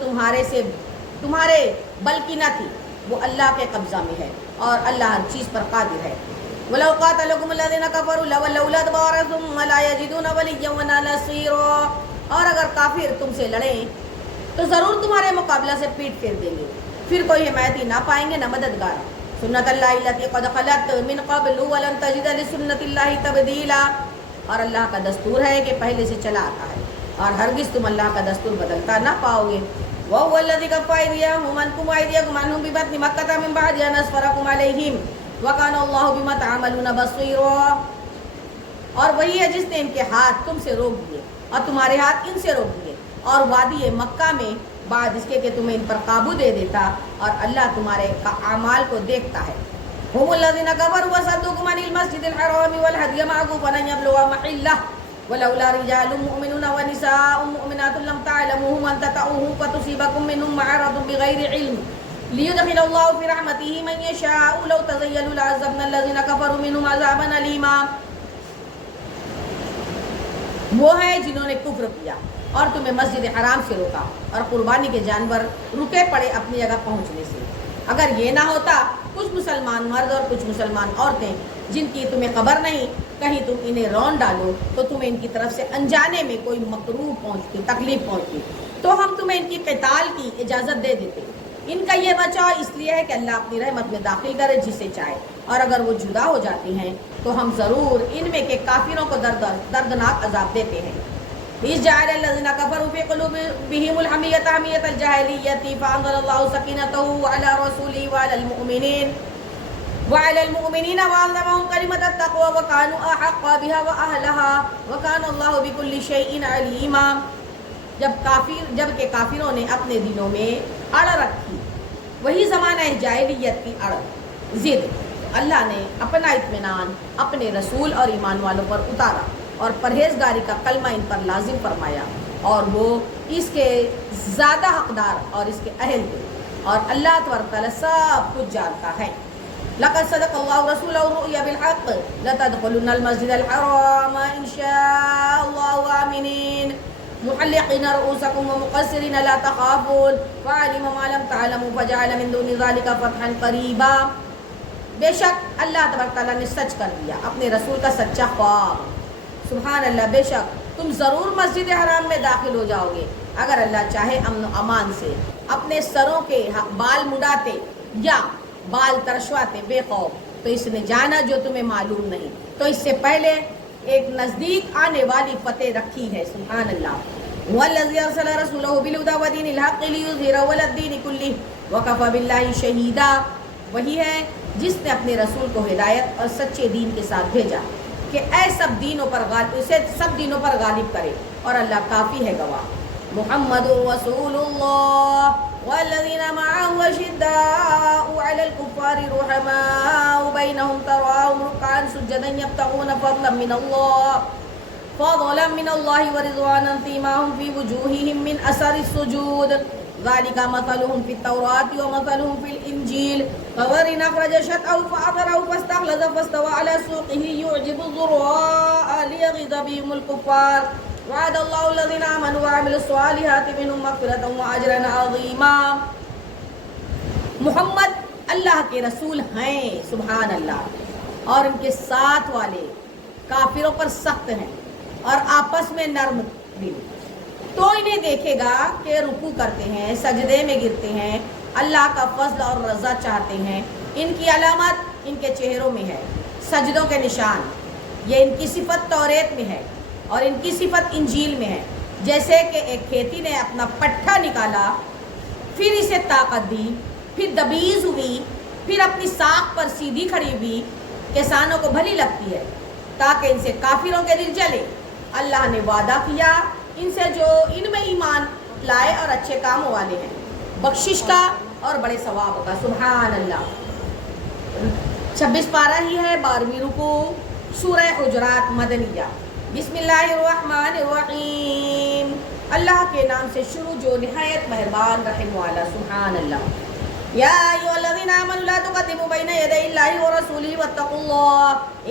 تمہارے بلکہ نہ تھی وہ اللہ کے قبضہ میں ہے، اور اللہ ہر چیز پر قادر ہے۔ وَلَوْ قَاتَلَكُمُ الَّذِينَ كَفَرُوا لَوَلَّوُا الْأَدْبَارَ ثُمَّ لَا يَجِدُونَ وَلِيًّا وَلَا نَصِيرًا، اور اگر کافر تم سے لڑیں تو ضرور تمہارے مقابلہ سے پیٹ پھیر دیں گے، پھر کوئی حمایتی نہ پائیں گے نہ مددگار۔ سنت اللہ التي قد خلت من قبل ولن تجد لسنت اللہ تبدیلا، اور اللہ کا دستور ہے کہ پہلے سے چلا آتا ہے، اور ہرگز تم اللہ کا دستور بدلتا نہ پاؤ گے۔ وَهُوَ الَّذِي كَفَّ أَيْدِيَهُمْ عَنكُمْ وَأَيْدِيَكُمْ عَنْهُمْ بِبَطْنِ مَكَّةَ مِن بَعْدِ أَنْ أَظْفَرَكُمْ عَلَيْهِمْ وَكَانَ اللَّهُ بِمَا تَعْمَلُونَ بَصِيرًا، اور وہی ہے جس نے ان کے ہاتھ تم سے روک دیے اور تمہارے ہاتھ ان سے روک دیے، اور وادی مکہ میں بعد اس کے کہ تمہیں ان پر قابو دے دیتا، اور اللہ تمہارے اعمال کو دیکھتا ہے۔ هم الذين كفروا وصدوكم عن المسجد الحرام والهدي معكوفا أن يبلغ محله ولولا رجال مؤمنون ونساء مؤمنات لم تعلموهم أن تطؤوهم فتصيبكم منهم معرض بغير علم ليدخل الله في رحمته من يشاء، لو تزيلوا لعذبنا الذين كفروا منهم عذابا أليما۔ وہ ہیں جنہوں نے کفر کیا اور تمہیں مسجد حرام سے روکا اور قربانی کے جانور رکے پڑے اپنی جگہ پہنچنے سے۔ اگر یہ نہ ہوتا کچھ مسلمان مرد اور کچھ مسلمان عورتیں جن کی تمہیں خبر نہیں، کہیں تم انہیں رون ڈالو تو تمہیں ان کی طرف سے انجانے میں کوئی مکروہ پہنچتی، تکلیف پہنچتی، تو ہم تمہیں ان کی قتال کی اجازت دے دیتے۔ ان کا یہ بچاؤ اس لیے ہے کہ اللہ اپنی رحمت میں داخل کرے جسے چاہے، اور اگر وہ جدا ہو جاتی ہیں تو ہم ضرور ان میں کے کافروں کو دردناک عذاب دیتے ہیں۔ إِذْ جَعَلَ الَّذِينَ كَفَرُوا فِي قُلُوبِهِمُ الْحَمِيَّةَ حَمِيَّةَ الْجَاهِلِيَّةِ فَأَنزَلَ اللَّهُ سَكِينَتَهُ عَلَى رَسُولِهِ وَعَلَى الْمُؤْمِنِينَ وَعَلَّمَهُمْ كَلِمَةَ التَّقْوَى وَكَانُوا أَحَقَّ بِهَا وَأَهْلَهَا وَكَانَ اللَّهُ بِكُلِّ شَيْءٍ عَلِيمًا۔ جب کہ کافروں نے اپنے دلوں میں اڑ رکھی، وہی زمانہ جاہلیت کی اڑ، ضد، اللہ نے اپنا اطمینان اپنے رسول اور ایمان والوں پر اتارا اور پرہیزگاری کا کلمہ ان پر لازم فرمایا، اور وہ اس کے زیادہ حقدار اور اس کے اہل تھے، اور اللہ تبارک تعالیٰ سب کچھ جانتا ہے۔ لقد صدق اللہ رسولہ الرؤیا بالحق لتدخلن المسجد الحرام ان شاء اللہ آمنین محلقین رؤوسکم ومقصرین لا تخافون فعلم ما لم تعلموا فجعل من دون ذلك فتحا قریبا۔ بے شک اللہ تبارک تعالیٰ نے سچ کر دیا اپنے رسول کا سچا خواب۔ سبحان اللہ، بے شک تم ضرور مسجد حرام میں داخل ہو جاؤ گے اگر اللہ چاہے امن و امان سے، اپنے سروں کے بال مڈاتے یا بال ترشواتے بے خوف، تو اس نے جانا جو تمہیں معلوم نہیں، تو اس سے پہلے ایک نزدیک آنے والی فتح رکھی ہے۔ سبحان اللہ۔ وَالَّذِي أَرْسَلَ رَسُولَهُ بِالْهُدَىٰ وَدِينِ الْحَقِّ لِيُظْهِرَهُ عَلَى الدِّينِ كُلِّهِ وَكَفَىٰ بِاللَّهِ شَهِيدًا۔ وہی ہے جس نے اپنے رسول کو ہدایت اور سچے دین کے ساتھ بھیجا کہ اے سب دینوں پر غالب کرے، اور اللہ کافی ہے گواہ۔ محمد رسول اللہ والذین معه أشداء على الكفار رحماء بينهم تراهم ركعا سجدا يبتغون فضلا من الله ورضوانا سيماهم في وجوههم من أثر السجود ذلك مثلهم في التوراة ومثلهم في الإنجيل كزرع أخرج شطأه فآزره فاستغلظ فاستوى على سوقه يعجب الزراء ليغيظ بهم الكفار وعد الله الذين آمنوا وعملوا الصالحات منهم مغفرة وأجرا عظيما۔ محمد اللہ کے رسول ہیں، سبحان اللہ، اور ان کے ساتھ والے کافروں پر سخت ہیں اور آپس میں نرم دل، تو انہیں دیکھے گا کہ رکوع کرتے ہیں، سجدے میں گرتے ہیں، اللہ کا فضل اور رضا چاہتے ہیں۔ ان کی علامت ان کے چہروں میں ہے، سجدوں کے نشان، یہ ان کی صفت توریت میں ہے اور ان کی صفت انجیل میں ہے۔ جیسے کہ ایک کھیتی نے اپنا پٹھا نکالا، پھر اسے طاقت دی، پھر دبیز ہوئی، پھر اپنی ساکھ پر سیدھی کھڑی ہوئی، کسانوں کو بھلی لگتی ہے تاکہ ان سے کافروں کے دل جلے۔ اللہ نے وعدہ کیا ان سے جو ان میں ایمان لائے اور اچھے کاموں والے ہیں، بخشش کا اور بڑے ثواب کا۔ سبحان اللہ۔ 26 پارہ ہی ہے، 12ویں رکوع، سورہ حجرات مدنیہ۔ بسم اللہ الرحمن الرحیم، اللہ کے نام سے شروع جو نہایت مہربان رحم والا۔ سبحان اللہ۔ یا ایھا الذین آمنوا لا تقدموا بین یدی اللہ ورسولہ واتقوا اللہ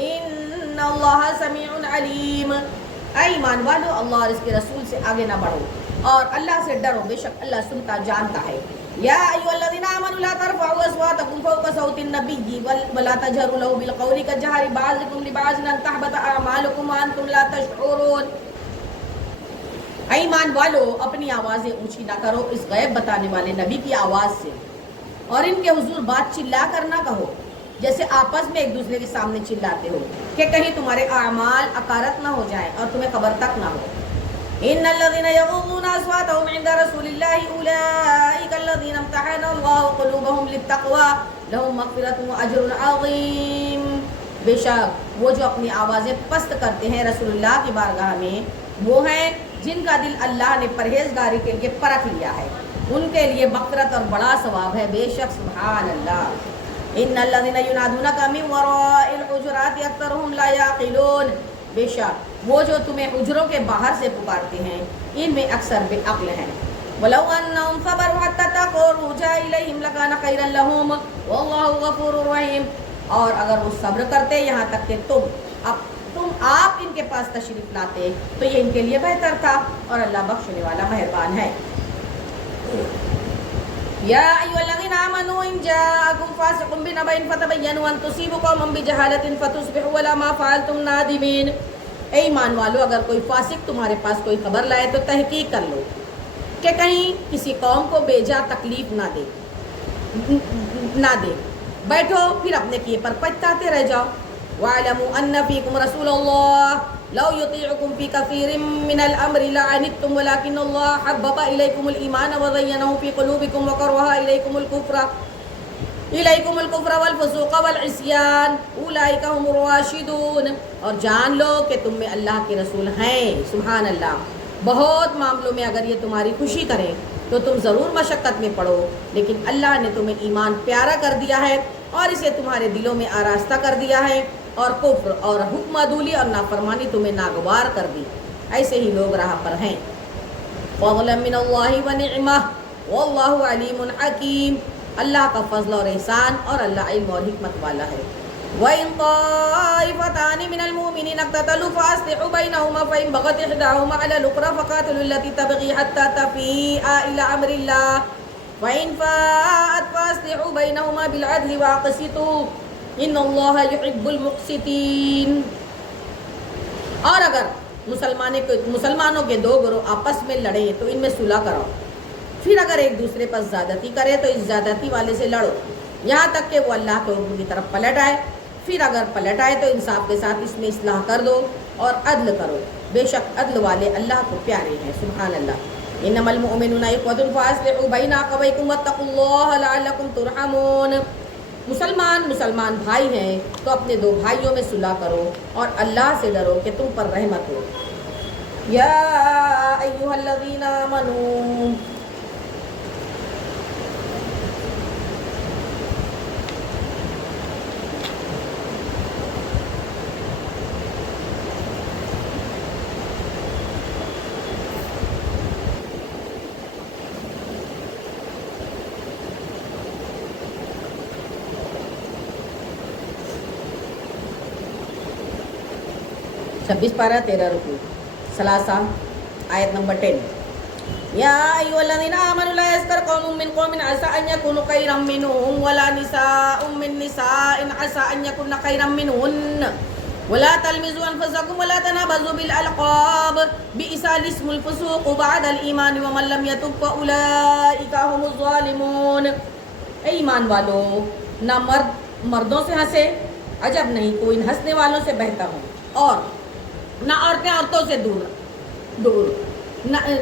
ان اللہ سمیع علیم۔ اے ایمان والو، اللہ اور اس کے رسول سے آگے نہ بڑھو اور اللہ سے ڈرو، بے شک اللہ سنتا جانتا ہے۔ یا ایھا الذین آمنوا لا ترفعوا اصواتکم فوق صوت النبی ولا تجهروا له بالقول كجهر بعضکم لبعض ان تحبط اعمالکم وانتم لا تشعرون۔ اے ایمان والو، اپنی آوازیں اونچی نہ کرو اس غیب بتانے والے نبی کی آواز سے، اور ان کے حضور بات چلا کر نہ کہو جیسے آپس میں ایک دوسرے کے سامنے چلاتے ہو کہ کہیں تمہارے اعمال اکارت نہ ہو جائیں اور تمہیں خبر تک نہ ہو۔ ان الذين يغضون اصواتهم عند رسول الله اولئك الذين امتحن الله قلوبهم للتقوى لهم مغفرة واجر عظيم۔ بے شک وہ جو اپنی آوازیں پست کرتے ہیں رسول اللہ کی بارگاہ میں، وہ ہیں جن کا دل اللہ نے پرہیزگاری کے لیے پرکھ لیا ہے، ان کے لیے مغفرت اور بڑا ثواب ہے۔ بے شک سبحان اللہ۔ ان الذين ينادونك من وراء الحجرات اكثرهم لا يعقلون۔ بے شک وہ جو تمہیں حجروں کے باہر سے پکارتے ہیں ان میں اکثر بے عقل ہیں۔ ولو انهم صبروا حتى تقوا جاء اليهم لكان خيرا لهم والله غفور رحيم۔ اور اگر وہ صبر کرتے یہاں تک کہ تم آپ ان کے پاس تشریف لاتے تو یہ ان کے لیے بہتر تھا، اور اللہ بخشنے والا مہربان ہے۔ یا ایھا الذین آمنوا ان جاءکم فاسق بنبأ فتبینوا ان تصیبوا قوما بجہالۃ فتصبحوا علی ما فعلتم نادمین۔ اے ایمان والو، اگر کوئی فاسق تمہارے پاس کوئی خبر لائے تو تحقیق کر لو کہ کہیں کسی قوم کو بے جا تکلیف نہ دے، بیٹھو پھر اپنے کیے پر پچھتاتے رہ جاؤ۔ وَاعْلَمُوا أَنَّ فِيكُمْ رَسُولَ اللَّهِ لَوْ يُطِيعُكُمْ فِي كَثِيرٍ مِّنَ الْأَمْرِ لَعَنِتُّمْ وَلَٰكِنَّ اللَّهَ حَبَّبَ إِلَيْكُمُ الْإِيمَانَ وَزَيَّنَهُ فِي قُلُوبِكُمْ وَكَرَّهَ إِلَيْكُمُ الْكُفْرَ وَالْفُسُوقَ وَالْعِصْيَانَ أُولَٰئِكَ هُمُ الرَّاشِدُونَ۔ اور جان لو کہ تم میں اللہ کے رسول ہیں۔ سبحان اللہ۔ بہت معاملوں میں اگر یہ تمہاری خوشی کریں تو تم ضرور مشقت میں پڑو، لیکن اللہ نے تمہیں ایمان پیارا کر دیا ہے اور اسے تمہارے دلوں میں آراستہ کر دیا ہے، اور کفر اور حکم عدولی اور نافرمانی تمہیں ناگوار کر دی۔ ایسے ہی لوگ راہ پر ہیں۔ فضلا من اللہ ونعمہ واللہ علیم حکیم۔ اللہ کا فضل اور احسان، اور اللہ علم اور حکمت والا ہے۔ وَإِن طَائِفَتَانِ مِنَ الْمُؤْمِنِينَ اقْتَتَلُوا فَأَصْلِحُوا بَيْنَهُمَا فَإِن بَغَتْ إِحْدَاهُمَا عَلَى الْأُخْرَى فَقَاتِلُوا الَّتِي تَبْغِي حَتَّى تَفِيءَ إِلَى أَمْرِ اللَّهِ فَإِن فَاءَتْ فَأَصْلِحُوا بَيْنَهُمَا بِالْعَدْلِ وَأَقْسِطُوا إِنَّ اللَّهَ يُحِبُّ الْمُقْسِطِينَ۔ اور اگر مسلمانوں کے دو گروہ آپس میں لڑیں تو ان میں صلح کراؤ، پھر اگر ایک دوسرے پر زیادتی کرے تو اس زیادتی والے سے لڑو یہاں تک کہ وہ اللہ کے حکم کی طرف پلٹ آئے۔ پھر اگر پلٹ آئے تو انصاف کے ساتھ اس میں اصلاح کر دو اور عدل کرو، بے شک عدل والے اللہ کو پیارے ہیں۔ سبحان اللہ۔ انما المؤمنون اخوة فاصلحوا بین اخویکم واتقوا اللہ لعلکم ترحمون۔ مسلمان بھائی ہیں تو اپنے دو بھائیوں میں صلح کرو اور اللہ سے ڈرو کہ تم پر رحمت ہو۔ یا ایھا الذین آمنوا چھبیس پارہ 13 رکوع ثلاثہ آیت نمبر 10۔ یا ایھا الذین آمنوا لا یسخر قوم من قوم عسى ان یکونوا خیرا منهم ولا نساء من نساء عسى ان یکن خیرا منهن ولا تلمزوا انفسکم ولا تنابزوا بالالقاب بئس الاسم الفسوق بعد الایمان ومن لم یتب فاولئک هم الظالمون۔ اے ایمان والو، نہ مردوں سے ہنسے، عجب نہیں کوئی ہنسنے والوں سے بہتر ہو، اور نہ عورتیں عورتوں سے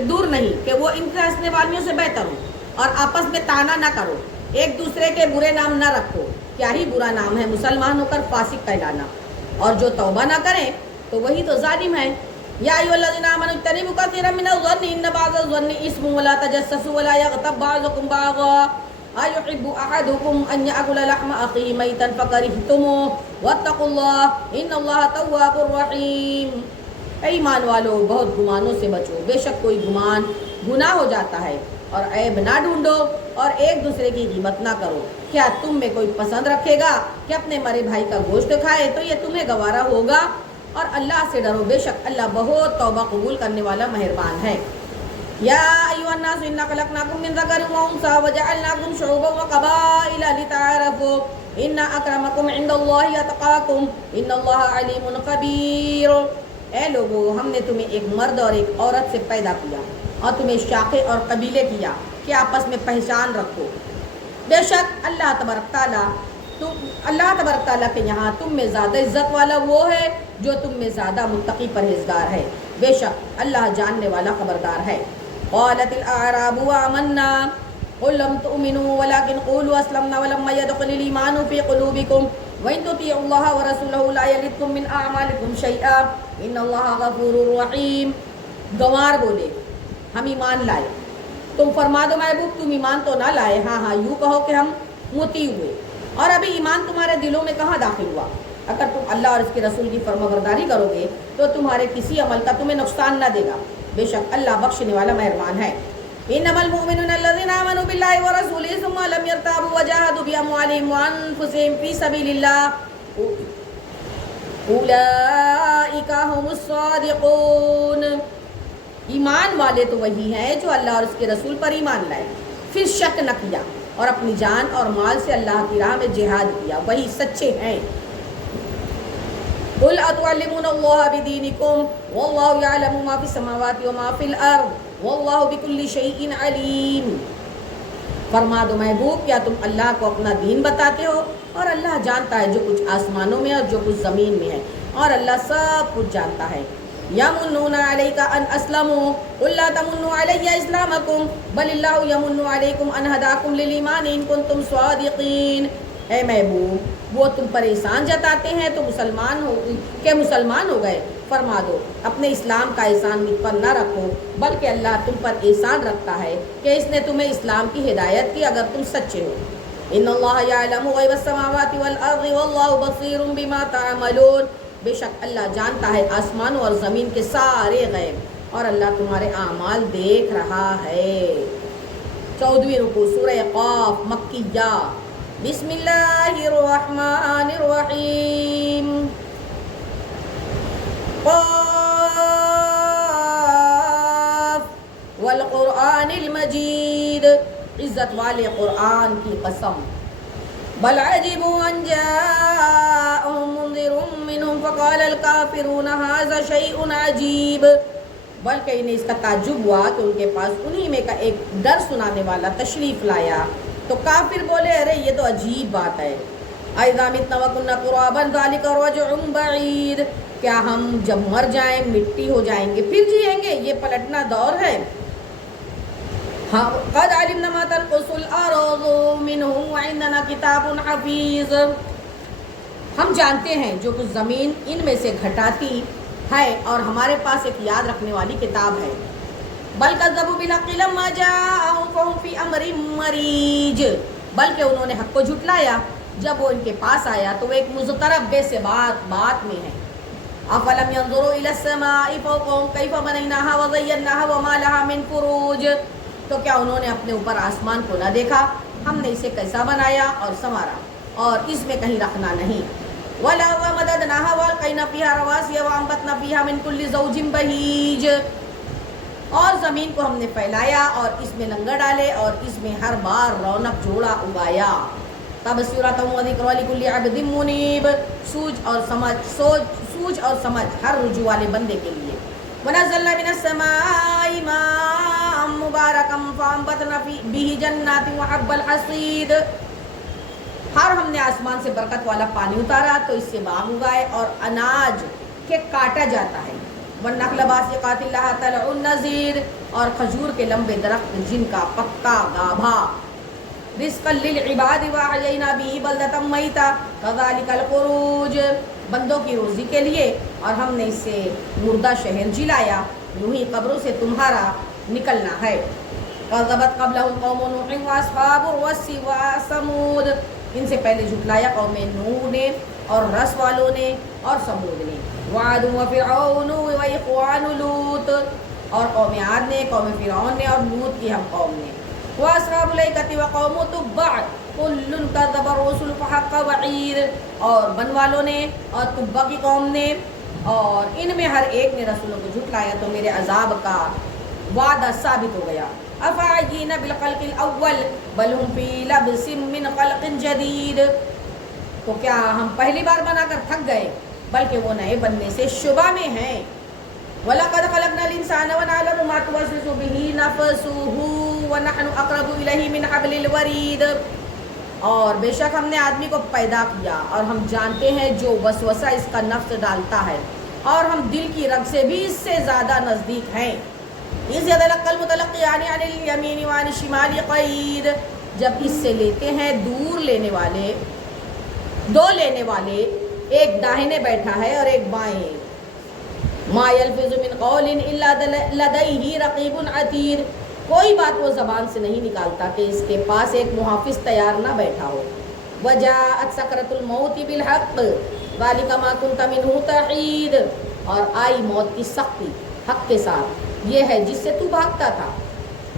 دور نہیں کہ وہ ان سے ہنسنے والیوں سے بہتر ہوں، اور آپس میں تانا نہ کرو، ایک دوسرے کے برے نام نہ رکھو، کیا ہی برا نام ہے مسلمان ہو کر فاسق کہلانا، اور جو توبہ نہ کریں تو وہی تو ظالم ہے۔ یا ایھا الذین آمنوا اجتنبوا کثیرا من الظن ان بعض الظن اسم ولا تجسسوا ولا یغتب بعضکم بعضا أيحب أحدكم أن يأكل لحم أخيه ميتا فكرهتموه واتقوا الله إن الله تواب رحيم۔ اے ایمان والو، بہت گمانوں سے بچو، بے شک کوئی گمان گناہ ہو جاتا ہے، اور عیب نہ ڈھونڈو اور ایک دوسرے کی غیبت نہ کرو۔ کیا تم میں کوئی پسند رکھے گا کہ اپنے مرے بھائی کا گوشت کھائے؟ تو یہ تمہیں گوارا ہوگا، اور اللہ سے ڈرو، بے شک اللہ بہت توبہ قبول کرنے والا مہربان ہے۔ یا ایھا الناس انا خلقناکم من ذکر و انثی وجعلناکم شعوبا وقبائل لتعارفوا ان اکرمکم عند اللہ اتقاکم ان اللہ علیم خبیر۔ اے لوگو، ہم نے تمہیں ایک مرد اور ایک عورت سے پیدا کیا اور تمہیں شاخے اور قبیلے کیا کہ آپس میں پہچان رکھو۔ بے شک اللہ تبارک تعالیٰ کے یہاں تم میں زیادہ عزت والا وہ ہے جو تم میں زیادہ متقی پرہیزگار ہے، بے شک اللہ جاننے والا خبردار ہے۔ قالت الاعراب آمنا قل لم تؤمنوا ولكن قولوا اسلمنا ولما يدخل الايمان في قلوبكم وان تطيعوا الله ورسوله لا يلدكم من اعمالكم شيئا ان الله غفور رحيم۔ گنوار بولے، ہم ایمان لائے۔ تم فرما دو محبوب تم ایمان تو نہ لائے، ہاں یوں کہو کہ ہم مطیع ہوئے، اور ابھی ایمان تمہارے دلوں میں کہاں داخل ہوا؟ اگر تم اللہ اور اس کے رسول کی فرمانبرداری کرو گے تو تمہارے کسی عمل کا تمہیں نقصان نہ دے گا، بے شک اللہ بخشنے والا مہربان ہے۔ انما المؤمنون الذين آمنوا بالله ورسوله ثم لم يرتابوا وجاهدوا باموالهم وانفسهم في سبيل الله اولئک هم الصادقون، ایمان والے تو وہی ہیں جو اللہ اور اس کے رسول پر ایمان لائے، پھر شک نہ کیا اور اپنی جان اور مال سے اللہ کی راہ میں جہاد کیا، وہی سچے ہیں۔ قل اتعلمون اللہ بدینکم واللہ یعلم ما فی السماوات وما فی الارض واللہ بکل شیء علیم۔ فرما دو محبوب، کیا تم اللہ کو اپنا دین بتاتے ہو؟ اور اللہ جانتا ہے جو کچھ آسمانوں میں اور جو کچھ زمین میں ہے، اور اللہ سب کچھ جانتا ہے۔ یمنون علیک ان اسلموا قل لا تمنوا علی اسلامکم بل اللہ یمن علیکم ان ہداکم للایمان ان کنتم صادقین۔ اے محبوب، وہ تم پر احسان جتاتے ہیں تو مسلمان ہو گئے، فرما دو اپنے اسلام کا احسان مجھ پر نہ رکھو، بلکہ اللہ تم پر احسان رکھتا ہے کہ اس نے تمہیں اسلام کی ہدایت کی اگر تم سچے ہو۔ ان اللہ یعلم غیب السماوات والارض واللہ بصیر بما تعملون، بے شک اللہ جانتا ہے آسمانوں اور زمین کے سارے غیب، اور اللہ تمہارے اعمال دیکھ رہا ہے۔ 14ویں رکوع سورہ قاف مکیہ۔ بسم اللہ الرحمن الرحیم۔ قاف والقرآن المجید، عزت والے قرآن کی قسم۔ بل عجبوا ان جاءهم منذر منهم فقال الكافرون هذا شيء عجیب، بلکہ انہیں اس کا تعجب ہوا کہ ان کے پاس انہی میں کا ایک ڈر سنانے والا تشریف لایا، تو کافر بولے ارے یہ تو عجیب بات ہے۔ اذا متنا وكنا ترابا ذلك رجع بعید، کیا ہم جب مر جائیں مٹی ہو جائیں گے پھر جئیں گے؟ یہ پلٹنا دور ہے۔ قد علمنا ما تنقص الارض منهم وعندنا کتاب حفیظ، ہم جانتے ہیں جو کچھ زمین ان میں سے گھٹاتی ہے اور ہمارے پاس ایک یاد رکھنے والی کتاب ہے۔ بل کذبوا بالحق لما جاءهم فهم في امر مریج، بلکہ انہوں نے حق کو جھٹلایا جب وہ ان کے پاس آیا تو وہ ایک مضطرب بے سے بات میں ہے۔ افلم ينظروا الى السماء فوقهم كيف بنيناها وزيناها وما لها من فروج، تو کیا انہوں نے اپنے اوپر آسمان کو نہ دیکھا؟ ہم نے اسے کیسا بنایا اور سنوارا، اور اس میں کہیں رکھنا نہیں۔ وَالْأَرْضَ مَدَدْنَاهَا وَأَلْقَيْنَا فِيهَا رَوَاسِيَ وَأَنبَتْنَا فِيهَا مِن كُلِّ زَوْجٍ بَهِيجٍ، اور زمین کو ہم نے پھیلایا اور اس میں لنگر ڈالے اور اس میں ہر بار رونق جوڑا اگایا۔ تَبْصِرَةً وَذِكْرَىٰ لِكُلِّ عَبْدٍ مُنِيبٍ، سوچ اور سمجھ ہر رجوع والے بندے کے لیے۔ وَنَزَّلْنَا مِنَ السَّمَاءِ مَاءً مُبَارَكًا فَأَنبَتْنَا بِهِ جَنَّاتٍ وَحَبَّ الْحَصِيدِ، ہر ہم نے آسمان سے برکت والا پانی اتارا تو اس سے باغ اگائے اور اناج کے کاٹا جاتا ہے۔ وَالنَّخْلَ بَاسِقَاتٍ لَهَا طَلْعٌ نَضِيدٌ، اور کھجور کے لمبے درخت جن کا پکا گابھا۔ رِزْقًا لِلْعِبَادِ وَأَحْيَيْنَا بِهِ بَلْدَةً مَيْتًا كَذَلِكَ الْخُرُوجُ، بندوں کی روزی کے لیے، اور ہم نے اس سے مردہ شہر جلایا، یوں ہی قبروں سے تمہارا نکلنا ہے۔ كَذَّبَتْ قَبْلَهُمْ قَوْمُ نُوحٍ وَأَصْحَابُ الرَّسِّ وَثَمُودَ، ان سے پہلے جھٹلایا قوم نوح نے اور رس والوں نے اور سمود نے۔ وعاد وفرعون واخوان لوط، اور قوم عاد نے، قوم فرعون نے اور لوط کی ہم قوم نے۔ واصحاب الایکۃ وقوم تبع کل کذب الرسل فحق وعید، اور بن والوں نے اور تبع کی قوم نے، اور ان میں ہر ایک نے رسولوں کو جھٹلایا تو میرے عذاب کا وعدہ ثابت ہو گیا۔ افعینا بالخلق الاول بل هم فی لبس من خلق جدید، تو کیا ہم پہلی بار بنا کر تھک گئے؟ بلکہ وہ نئے بننے سے شبہ میں ہیں۔ وَلَقَدْ خَلَقْنَا الْإِنسَانَ وَنَعْلَمُ مَا تُوَسْوِسُ بِهِ نَفْسُهُ وَنَحْنُ أَقْرَبُ إِلَيْهِ مِنْ حَبْلِ الْوَرِيدِ، اور بے شک ہم نے آدمی کو پیدا کیا اور ہم جانتے ہیں جو وسوسہ اس کا نفس ڈالتا ہے، اور ہم دل کی رگ سے بھی اس سے زیادہ نزدیک ہیں۔ اِذْ يَتَلَقَّى الْمُتَلَقِّيَانِ عَنِ الْيَمِينِ وَعَنِ الشِّمَالِ قَعِيدٌ، جب اس سے لیتے ہیں دور لینے والے، دو لینے والے، ایک داہنے بیٹھا ہے اور ایک بائیں۔ ما يلفظ من قول الا لديه رقیب عتید، کوئی بات وہ زبان سے نہیں نکالتا کہ اس کے پاس ایک محافظ تیار نہ بیٹھا ہو۔ وجاءت سکرۃ الموت بالحق ذلک ما كنت منه تحید، اور آئی موت کی سختی حق کے ساتھ، یہ ہے جس سے تو بھاگتا تھا۔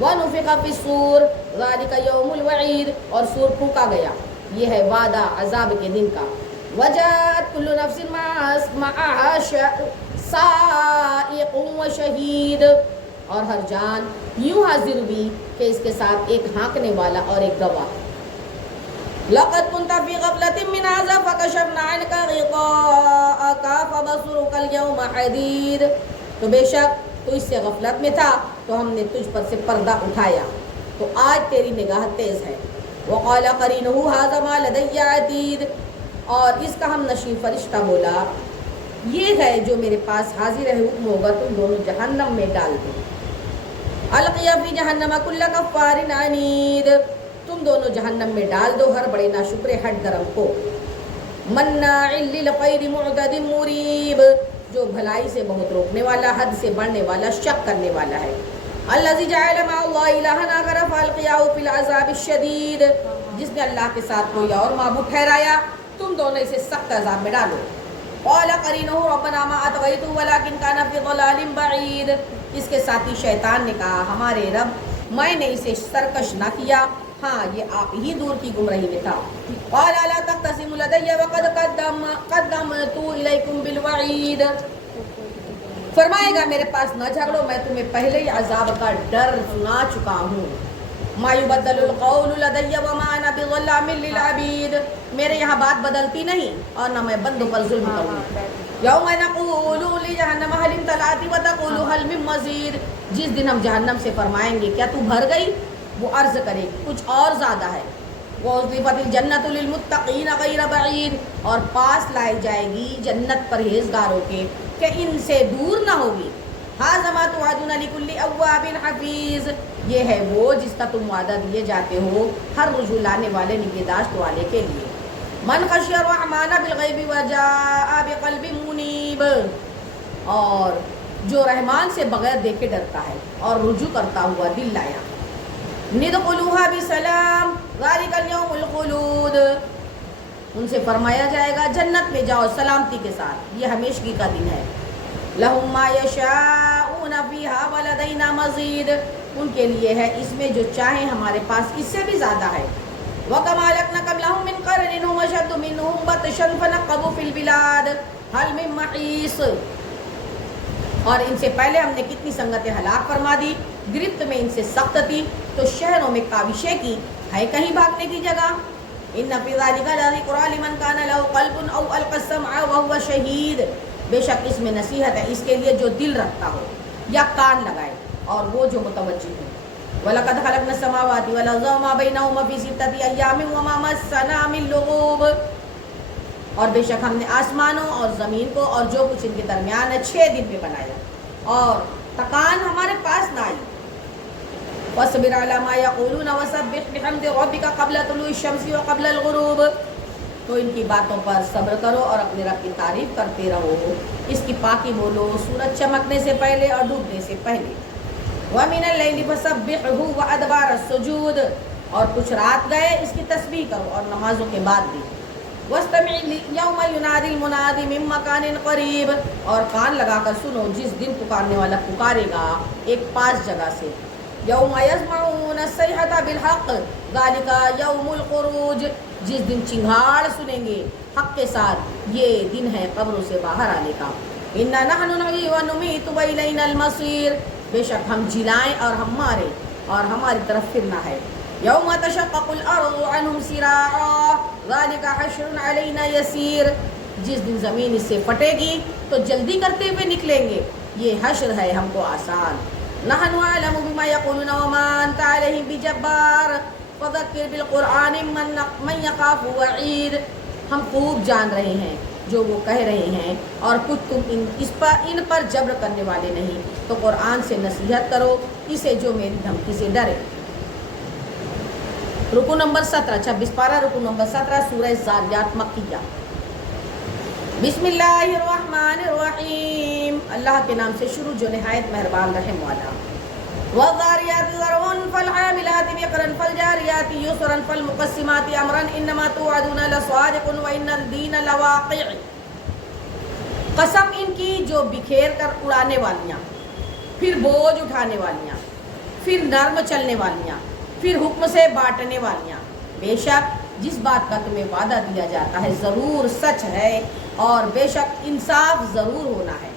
ونفخ فی الصور ذلک یوم الوعید، اور سور پھونکا گیا، یہ ہے وعدہ عذاب کے دن کا۔ وجاءت كل نفس معها سائق وشهید، اور ہر جان یوں حاضر ہوئی کہ اس کے ساتھ ایک ہانکنے والا اور ایک گواہ۔ لقد كنت في غفلة من هذا فكشفنا عنك غطاءك فبصرك اليوم حديد، تو بے شک تو اس سے غفلت میں تھا تو ہم نے تجھ پر سے پردہ اٹھایا تو آج تیری نگاہ تیز ہے۔ وقال قرينه هذا ما لدي عتيد، اور اس کا ہم نشین فرشتہ بولا یہ ہے جو میرے پاس حاضر ہے، حکم ہوگا تم دونوں جہنم میں ڈال دو۔ القیا فی جہنم کل کفار عنید، تم دونوں جہنم میں ڈال دو ہر بڑے ناشکر ہٹ درم کو۔ مناع للخیر معتد مریب، جو بھلائی سے بہت روکنے والا، حد سے بڑھنے والا، شک کرنے والا ہے۔ الذی جعل مع اللہ الہا آخر فالقیاہ فی العذاب الشدید، جس نے اللہ کے ساتھ کوئی اور معبود ٹھہرایا تم دونوں اسے سخت عذاب میں ڈالو۔ قال قرینہ ربنا ما اطغیتہ ولکن کان فی ضلال بعید، اس کے ساتھی شیطان نے کہا ہمارے رب میں نے اسے سرکش نہ کیا، ہاں یہ آپ ہی دور کی گمراہی میں تھا۔ قال لا تختصموا لدی وقد قدمت الیکم بالوعید، فرمائے گا میرے پاس نہ جھگڑو، میں تمہیں پہلے ہی عذاب کا ڈر سنا چکا ہوں۔ ما یبدل القول لدی وما انا بظلام للعبید، میرے یہاں بات بدلتی نہیں اور نہ میں بندوں پر ظلم کروں۔ یوم نقول لجہنم هل امتلأت وتقول هل من مزید، جس دن ہم جہنم سے فرمائیں گے کیا تو بھر گئی، وہ عرض کرے گی کچھ اور زیادہ ہے۔ وَأُزْلِفَتِ الْجَنَّةُ لِلْمُتَّقِينَ غَيْرَ بَعِيدٍ، اور پاس لائی جائے گی جنت پرہیزگاروں کے کہ ان سے دور نہ ہوگی۔ هَذَا مَا تُوعَدُونَ لِكُلِّ أَوَّابٍ حَفِيظٍ، یہ ہے وہ جس کا تم وعدہ دیے جاتے ہو ہر رجوع لانے والے نگہداشت والے کے لیے۔ مَنْ خَشِيَ الرَّحْمَنَ بِالْغَيْبِ وَجَاءَ بِقَلْبٍ مُنِيبٍ، اور جو رحمان سے بغیر دیکھے ڈرتا ہے اور رجوع کرتا ہوا دل لایا۔ ندخلوها بسلام ذلك اليوم الخلود، ان سے فرمایا جائے گا جنت میں جاؤ سلامتی کے ساتھ، یہ ہمیشگی کا دن ہے۔ لهم ما يشاءون فيها ولدينا مزید، ان کے لیے ہے اس میں جو چاہیں، ہمارے پاس اس سے بھی زیادہ ہے۔ وَكَمَا أَهْلَكْنَا قَبْلَهُم مِّن قَرْنٍ هُمْ أَشَدُّ مِنْهُمْ بَطْشًا فَنَقَّبُوا فِي الْبِلَادِ هَلْ مِن مَّحِيصٍ، اور ان سے پہلے ہم نے کتنی سنگتیں ہلاک فرما دی، گرفت میں ان سے سخت تھی تو شہروں میں کاوشیں کی، ہے کہیں بھاگنے کی جگہ۔ ان فی ذلک لذکریٰ لمن کان لہ قلب او القی السمع وہو شہید، بے شک اس میں نصیحت ہے اس کے لیے جو دل رکھتا ہو یا کان لگائے اور وہ جو متوجہ ہو۔ وَلَقَدْ خَلَقْنَا السَّمَاوَاتِ وَالْأَرْضَ وَمَا بَيْنَهُمَا فِي سِتَّةِ أَيَّامٍ وَمَا مَسَّنَا مِن لُغُوبٍ، اور بے شک ہم نے آسمانوں اور زمین کو اور جو کچھ ان کے درمیان ہے 6 دن میں بنایا اور تکان ہمارے پاس نہ آئی۔ وَاصْبِرْ عَلَىٰ مَا يَقُولُونَ وَسَبِّحْ بِحَمْدِ رَبِّكَ قَبْلَ طُلُوعِ الشَّمْسِ وَقَبْلَ الْغُرُوبِ، تو ان کی باتوں پر صبر کرو اور اپنے رب کی تعریف کرتے رہو، اس کی پاکی بولو سورج چمکنے سے پہلے اور ڈوبنے سے پہلے۔ وَمِنَ اللَّيْلِ فَسَبِّحْهُ وَأَدْبَارَ السُّجُودِ، اور کچھ رات گئے اس کی تسبیح کرو اور نمازوں کے بعد بھی۔ وَاسْتَمِعْ يَوْمَ يُنَادِ الْمُنَادِ مِن مَّكَانٍ قَرِيبٍ، اور کان لگا کر سنو جس دن پکارنے والا پکارے گا ایک پاس جگہ سے۔ یوم یسمعون الصیحۃ بالحق ذلک یوم الخروج، جس دن چنگھاڑ سنیں گے حق کے ساتھ، یہ دن ہے قبروں سے باہر آنے کا۔ انا نحن نحیی ونمیت والینا المصیر، بے شک ہم جلائیں اور ہم ماریں اور ہماری طرف پھرنا ہے۔ یوم تشقق الارض عنہم سراعا ذلک حشر علینا یسیر، جس دن زمین اس سے پھٹے گی تو جلدی کرتے ہوئے نکلیں گے، یہ حشر ہے ہم کو آسان۔ نحن اعلم بما یقولون وما انت علیہم بجبار فذکر بالقرآن من یخاف وعید، ہم خوب جان رہے ہیں جو وہ کہہ رہے ہیں اور کچھ تم ان پر جبر کرنے والے نہیں، تو قرآن سے نصیحت کرو اسے جو میری دھمکی سے ڈرے۔ رکو نمبر 17، 26 پارہ، رکو نمبر 17، سورہ ذاریات مکیہ۔ بسم اللہ الرحمن الرحیم، اللہ کے نام سے شروع جو نہایت مہربان رحم والا۔ وَالذَّارِيَاتِ ذَرْوًا فَالْحَامِلَاتِ وِقْرًا فَالْجَارِيَاتِ يُسْرًا فَالْمُقَسِّمَاتِ أَمْرًا إِنَّمَا تُوعَدُونَ لَصَادِقٌ وَإِنَّ الدِّينَ لَوَاقِعٌ، قسم ان کی جو بکھیر کر اڑانے والیاں، پھر بوجھ اٹھانے والیاں، پھر نرم چلنے والیاں، پھر حکم سے بانٹنے والیاں، بے شک جس بات کا تمہیں وعدہ دیا جاتا ہے ضرور سچ ہے اور بے شک انصاف ضرور ہونا ہے۔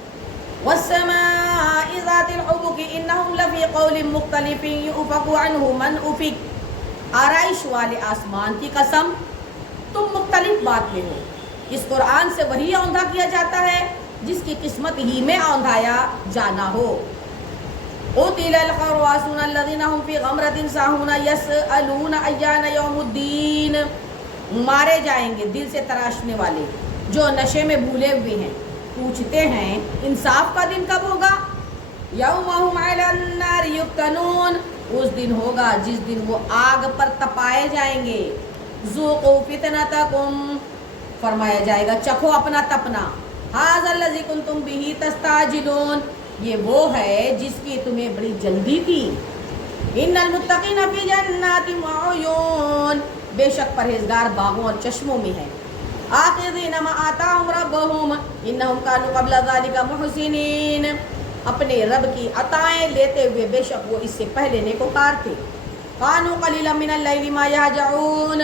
وَالسَّمَاءِ ذَاتِ الْحُبُكِ إِنَّهُمْ لَفِي قَوْلٍ مُخْتَلِفٍ يُؤْفَكُ عَنْهُ مَنْ أُفِكَ، آرائش والے آسمان کی قسم تم مختلف بات میں ہو، اس قرآن سے وہی اوندھا کیا جاتا ہے جس کی قسمت ہی میں اوندھایا جانا ہو۔ قُتِلَ الْخَرَّاصُونَ الَّذِينَ هُمْ فِي غَمْرَةٍ سَاهُونَ يَسْأَلُونَ أَيَّانَ يَوْمُ الدِّينِ، مارے جائیں گے دل سے تراشنے والے جو نشے میں بھولے ہوئے ہیں، پوچھتے ہیں انصاف کا دن کب ہوگا۔ یوم ہم علی النار یفتنون، اس دن ہوگا جس دن وہ آگ پر تپائے جائیں گے۔ ذوقوا فتنتکم، فرمایا جائے گا چکھو اپنا تپنا۔ ھذا الذی کنتم بہ تستعجلون، یہ وہ ہے جس کی تمہیں بڑی جلدی تھی۔ ان المتقین فی جنات وعیون، بے شک پرہیزگار باغوں اور چشموں میں ہیں۔ آخذین ما آتاہم ربہم انہم کانوا قبل ذلک محسنین، اپنے رب کی عطائیں لیتے ہوئے بے شک وہ اس سے پہلے نیکوکار تھے۔ کانوا قلیلا من اللیل ما یہجعون،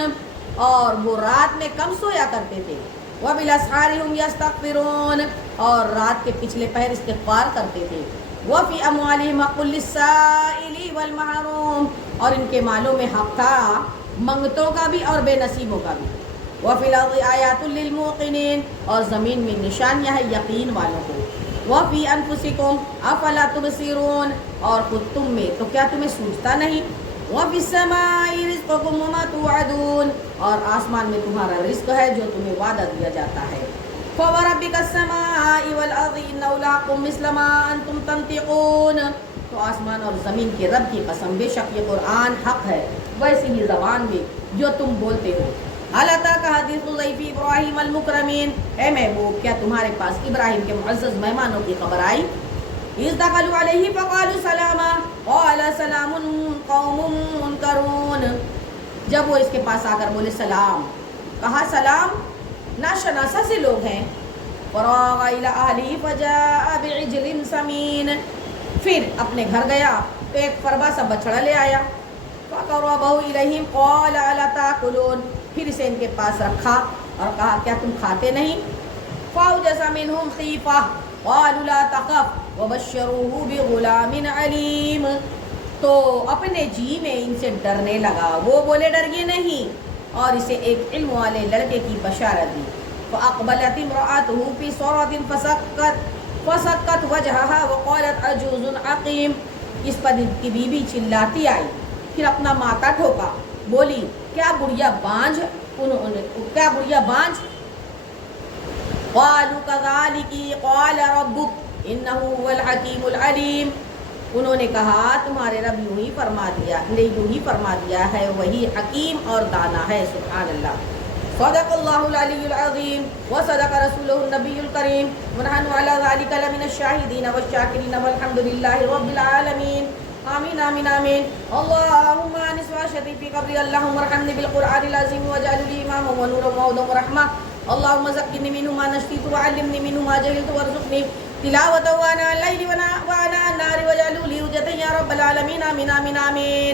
اور وہ رات میں کم سویا کرتے تھے۔ وبالاسحار هم یستغفرون، اور رات کے پچھلے پہر استغفار کرتے تھے۔ وفی اموالہم حق للسائل والمحروم، اور ان کے مالوں میں حق تھا منگتوں کا بھی اور بے نصیبوں کا بھی۔ وفی الارض آیات للموقنین، اور زمین میں نشانیاں ہیں یقین والوں کو۔ وفی انفسکم افلا تبصرون، اور خود تم میں تو کیا تمہیں سوچتا نہیں۔ وفی السماء رزقکم وما توعدون، اور آسمان میں تمہارا رزق ہے جو تمہیں وعدہ دیا جاتا ہے۔ فوربک السماء والارض انہ لحق مثل ما انتم تنطقون، تو آسمان اور زمین کے رب کی قسم بے شک یہ قرآن حق ہے ویسی ہی زبان میں جو تم بولتے ہو۔ هل أتاك حديث ضيف إبراهيم المكرمين، اے محبوب کیا تمہارے پاس ابراہیم کے معزز مہمانوں کی خبر آئی؟ إذ دخلوا عليه فقالوا سلاما قال سلام قوم منکرون، جب وہ اس کے پاس آ کر بولے سلام، کہا سلام، ناشناسا سے لوگ ہیں۔ فراغ إلى أهله فجاء بعجل سمين، پھر اپنے گھر گیا تو ایک فربا سا بچڑا لے آیا۔ فقربه إليهم قال ألا تأكلون، پھر اسے ان کے پاس رکھا اور کہا کیا تم کھاتے نہیں؟ فأوجس منهم خیفة قالوا لا تخف وبشروه بغلام علیم، تو اپنے جی میں ان سے ڈرنے لگا، وہ بولے ڈریے نہیں، اور اسے ایک علم والے لڑکے کی بشارت دی۔ فأقبلت امرأته في صرة فسكت وجهها وقالت عجوز عقیم، اس پر ان کی بیوی چلاتی آئی، پھر اپنا ماتھا ٹھوکا، بولی کیا بڑھیا بانجھ، کیا بڑھیا بانجھ۔ قالوا كذلك قال ربك انه هو الحكيم العليم، انہوں نے کہا تمہارے رب یوں ہی فرما دیا ہے وہی حکیم اور دانا ہے۔ سبحان اللہ۔ صدق اللہ العلی العظیم وصدق رسولہ النبی الکریم ونحن علی ذلک لمن الشاہدین والشاکرین والحمد للہ رب العالمین۔ آمین آمین آمین۔ اللہم انس واشفی فی قبری، اللہم ارحمنی بالقرآن العظیم واجعل لی اماما ونورا وہدى ورحمہ، اللہم ذکرنی منہ ما نسیت وعلمنی منہ ما جہلت وارزقنی تلاوتہ وآناء اللیل وآناء النہار واجعلہ لی حجۃ یا رب العالمین۔ آمین آمین آمین۔